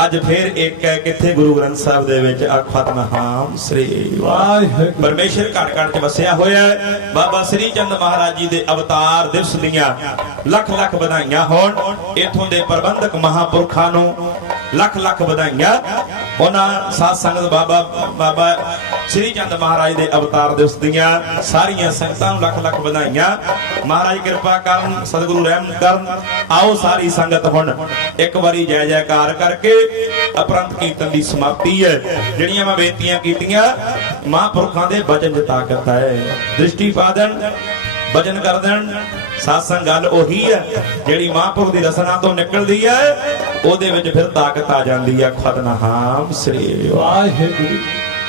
ਅੱਜ ਫਿਰ ਇੱਕ ਹੈ। ਕਿੱਥੇ? ਗੁਰੂ ਗ੍ਰੰਥ ਸਾਹਿਬ ਦੇ ਵਿੱਚ ਆਖਤ ਨਾਮ ਸ੍ਰੀ ਵਾਹਿਗੁਰੂ। ਪਰਮੇਸ਼ਰ ਘੜ ਘੜ 'ਚ ਵਸਿਆ ਹੋਇਆ ਹੈ। ਬਾਬਾ ਸ੍ਰੀ ਚੰਦ ਮਹਾਰਾਜ ਜੀ ਦੇ ਅਵਤਾਰ ਦਿਵਸ ਦੀਆਂ ਲੱਖ ਲੱਖ ਵਧਾਈਆਂ ਹੋਣ। ਇੱਥੋਂ ਦੇ ਪ੍ਰਬੰਧਕ ਮਹਾਪੁਰਖਾਂ ਨੂੰ ਲੱਖ ਲੱਖ ਵਧਾਈਆਂ। ਉਹਨਾਂ ਸਾਧ ਸੰਗਤ ਬਾਬਾ ਸ੍ਰੀ ਚੰਦ ਮਹਾਰਾਜ ਦੇ ਅਵਤਾਰ ਦਿਵਸ ਦੀਆਂ ਸਾਰੀਆਂ ਸੰਗਤਾਂ ਨੂੰ ਲੱਖ ਲੱਖ ਵਧਾਈਆਂ। ਮਹਾਰਾਜ ਕਿਰਪਾ ਕਰਨ, ਸਤਿਗੁਰੂ ਰਹਿਮਤ ਕਰਨ। ਆਓ ਸਾਰੀ ਸੰਗਤ ਹੁਣ ਇੱਕ ਵਾਰੀ ਜੈ ਜੈਕਾਰ ਕਰਕੇ ਅਪਰੰਤ ਕੀਰਤਨ ਦੀ ਸਮਾਪਤੀ ਹੈ। ਜਿਹੜੀਆਂ ਮੈਂ ਬੇਨਤੀਆਂ ਕੀਤੀਆਂ, ਮਹਾਂਪੁਰਖਾਂ ਦੇ ਬਚਨ 'ਚ ਤਾਕਤ ਹੈ। ਦ੍ਰਿਸ਼ਟੀ ਪਾ ਦੇਣ, ਬਚਨ ਕਰ ਦੇਣ। ਸਾਸੰਗ ਗੱਲ ਉਹੀ ਹੈ ਜਿਹੜੀ ਮਹਾਂਪੁਰਖ ਦੀ ਰਸਨਾ ਤੋਂ ਨਿਕਲਦੀ ਹੈ, ਉਹਦੇ ਵਿੱਚ ਫਿਰ ਤਾਕਤ ਆ ਜਾਂਦੀ ਹੈ। ਖਤਨਾਮ ਸ੍ਰੀ ਵਾਹਿਗੁਰੂ।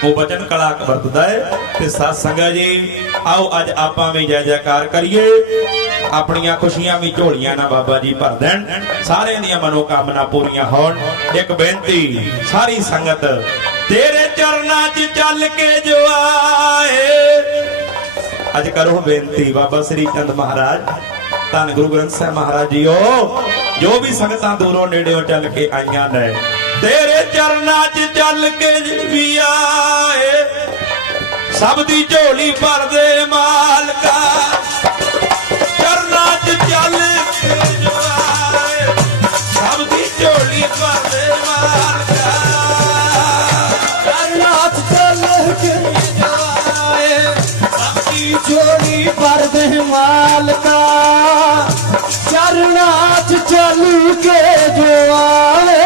ਉਹ ਬਚਨ ਕਲਾ ਵਰਤਦਾ ਹੈ। ਤੇ ਸਾਧ ਸੰਗਤ ਜੀ, ਆਓ ਅੱਜ ਆਪਾਂ ਵੀ ਜੈ ਜੈਕਾਰ ਕਰੀਏ। ਆਪਣੀਆਂ ਖੁਸ਼ੀਆਂ ਵੀ ਝੋਲੀਆਂ ਨਾਲ ਬਾਬਾ ਜੀ ਭਰ ਦੇਣ। ਸਾਰਿਆਂ ਦੀਆਂ ਮਨੋਕਾਮਨਾ ਪੂਰੀਆਂ ਹੋਣ। ਇੱਕ ਬੇਨਤੀ ਸਾਰੀ ਸੰਗਤ, ਤੇਰੇ ਚਰਨਾਂ 'ਚ ਚੱਲ ਕੇ ਜੋ ਆਏ। ਅੱਜ ਕਰੋ ਬੇਨਤੀ ਬਾਬਾ ਸ੍ਰੀ ਚੰਦ ਮਹਾਰਾਜ, ਧੰਨ ਗੁਰੂ ਗ੍ਰੰਥ ਸਾਹਿਬ ਮਹਾਰਾਜ ਜੀਓ, ਜੋ ਵੀ ਸੰਗਤਾਂ ਦੂਰੋਂ ਨੇੜਿਓਂ ਚੱਲ ਕੇ ਆਈਆਂ ਨੇ, ਤੇਰੇ ਚਰਨਾਂ 'ਚ ਚੱਲ ਕੇ ਵੀ ਆਏ। ਸਭ ਦੀ ਝੋਲੀ ਭਰਦੇ ਮਾਲਕਾ, ਚਰਨਾਂ 'ਚ ਚੱਲ ਕੇ ਜੋ ਆਏ। ਸਭ ਦੀ ਝੋਲੀ ਭਰਦੇ ਮਾਲਕਾ, ਚਰਨਾਂ 'ਚ ਚੱਲ ਕੇ ਜੋ ਆਏ। ਸਭ ਦੀ ਝੋਲੀ ਭਰਦੇ ਮਾਲਕਾ, ਚਰਨਾਂ 'ਚ ਚੱਲ ਕੇ ਜੋ ਆਏ।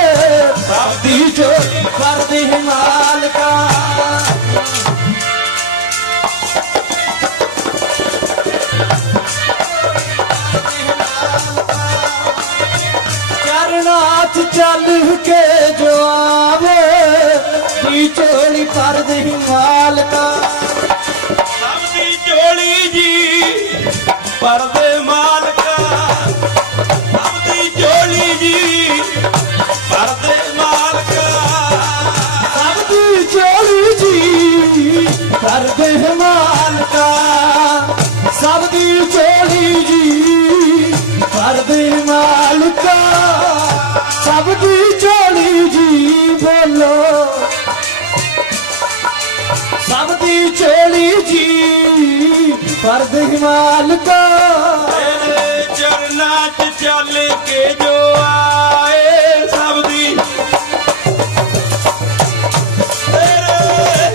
ਸਭ ਦੀ ਝੋਲੀ ਭਰਦੇ ਮਾਲਕਾ, ਚਰਨਾਂ 'ਚ ਚੱਲ ਕੇ ਜੋ ਆਵੇ। ਦੀ ਝੋਲੀ ਭਰਦੇ ਮਾਲਕਾ, ਸਭ ਦੀ ਝੋਲੀ ਜੀ ਭਰਦੇ ਮਾਲਕਾ। ਸਭ ਦੀ ਝੋਲੀ ਜੀ ਭਰਦੇ ਮਾਲਕਾ। ਸਭ ਦੀ ਝੋਲੀ ਜੀ ਭਰਦੇ ਮਾਲਕਾ। ਸਭ ਦੀ ਝੋਲੀ ਜੀ मालिका तेरे चरना च चल के जो आए सब दी तेरे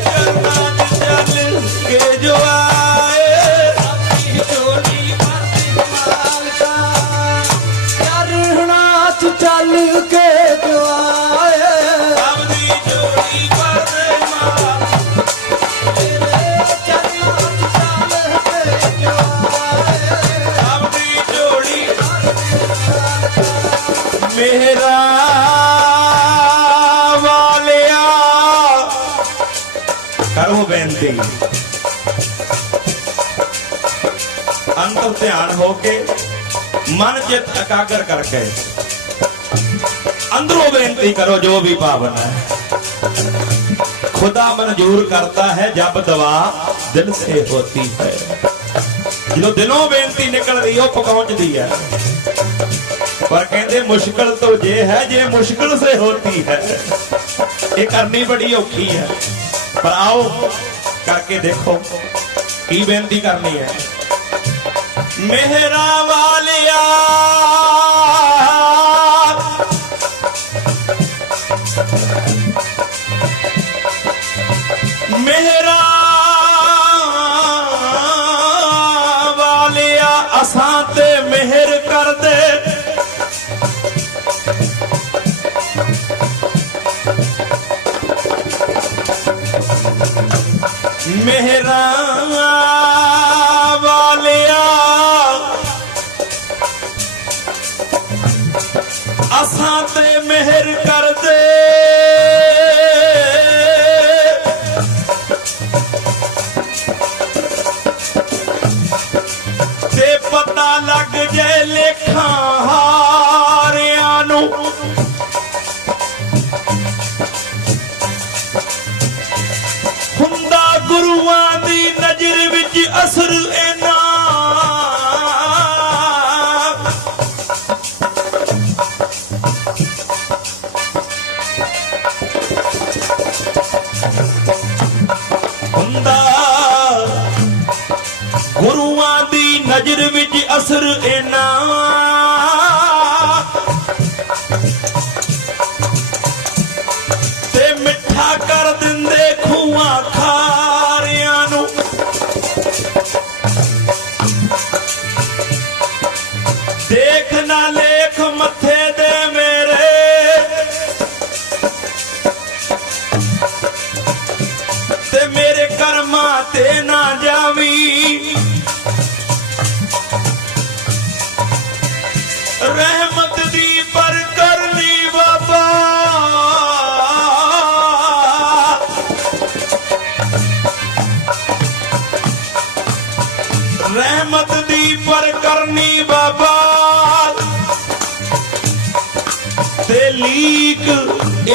चरना च चल के जो आए अपनी झोली भर दे मालिका चरणा च चल के जो आए सब दी जोड़ी पर दे मां तेरे चरणा च चल के जो आए सब दी जोड़ी मेरा वालिया करो बेनती अंतर ध्यान होके मन चित एकाग्र करके अंदरों बेनती करो जो भी पावन है खुदा मंजूर करता है जब दवा दिल से होती है जो दिलों बेनती निकल रही हो पहुंचती है पर कहते मुश्किल तो ये है जे मुश्किल से होती है ये करनी बड़ी औखी है पर आओ करके देखो की बेनती करनी है मेहरा वालिया मेहरा वालिया असां ते मेहर कर दे मेहरा वालिया असां ते मेहर कर दे ते पता लग जाए लेखा हारियां नूं हुंदा गुरुआं दी नजर विच असर इना हुंदा गुरुआं दी नजर विच असर इना ते मिठा कर दिंदे खूआं खारियां नूं देख ना लेख मथे दे मेरे ते मेरे कर्मा ते ना जावी रहमत दी पर करनी बाबा रहमत दी पर करनी बाबा ते लीक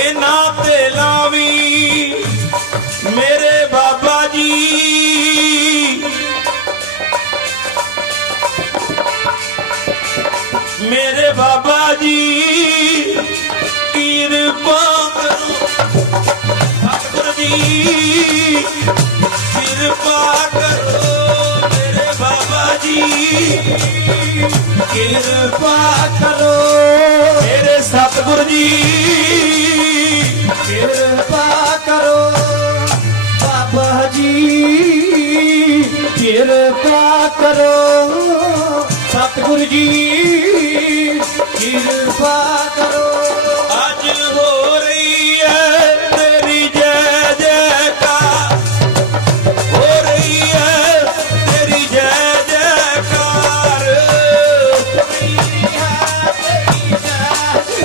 इना ते लावी मेरे बाबा जी मेरे बाबा जी कृपा करो ठाकुर जी कृपा करो मेरे बाबा जी कृपा करो मेरे सतगुरु जी कृपा करो बाबा जी कृपा करो सतगुरु जी कृपा करो आज हो रही है तेरी जय जयकार हो रही है तेरी जय जयकार हो रही है तेरी जय जयकार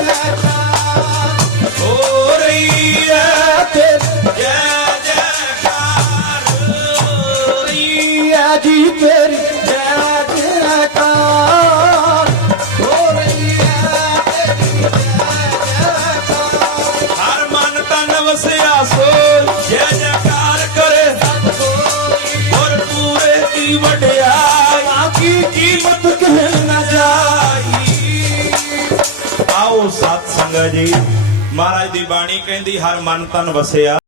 जी तेरी जय जयकार हो रही है तेरी जय जयकार हर मन तन वसिया सो जय जयकार करे और पूरे की वड्याई बाकी कीमत कह न जाई आओ सत संगत जी महाराज दी बाणी कहंदी हर मन तन वसिया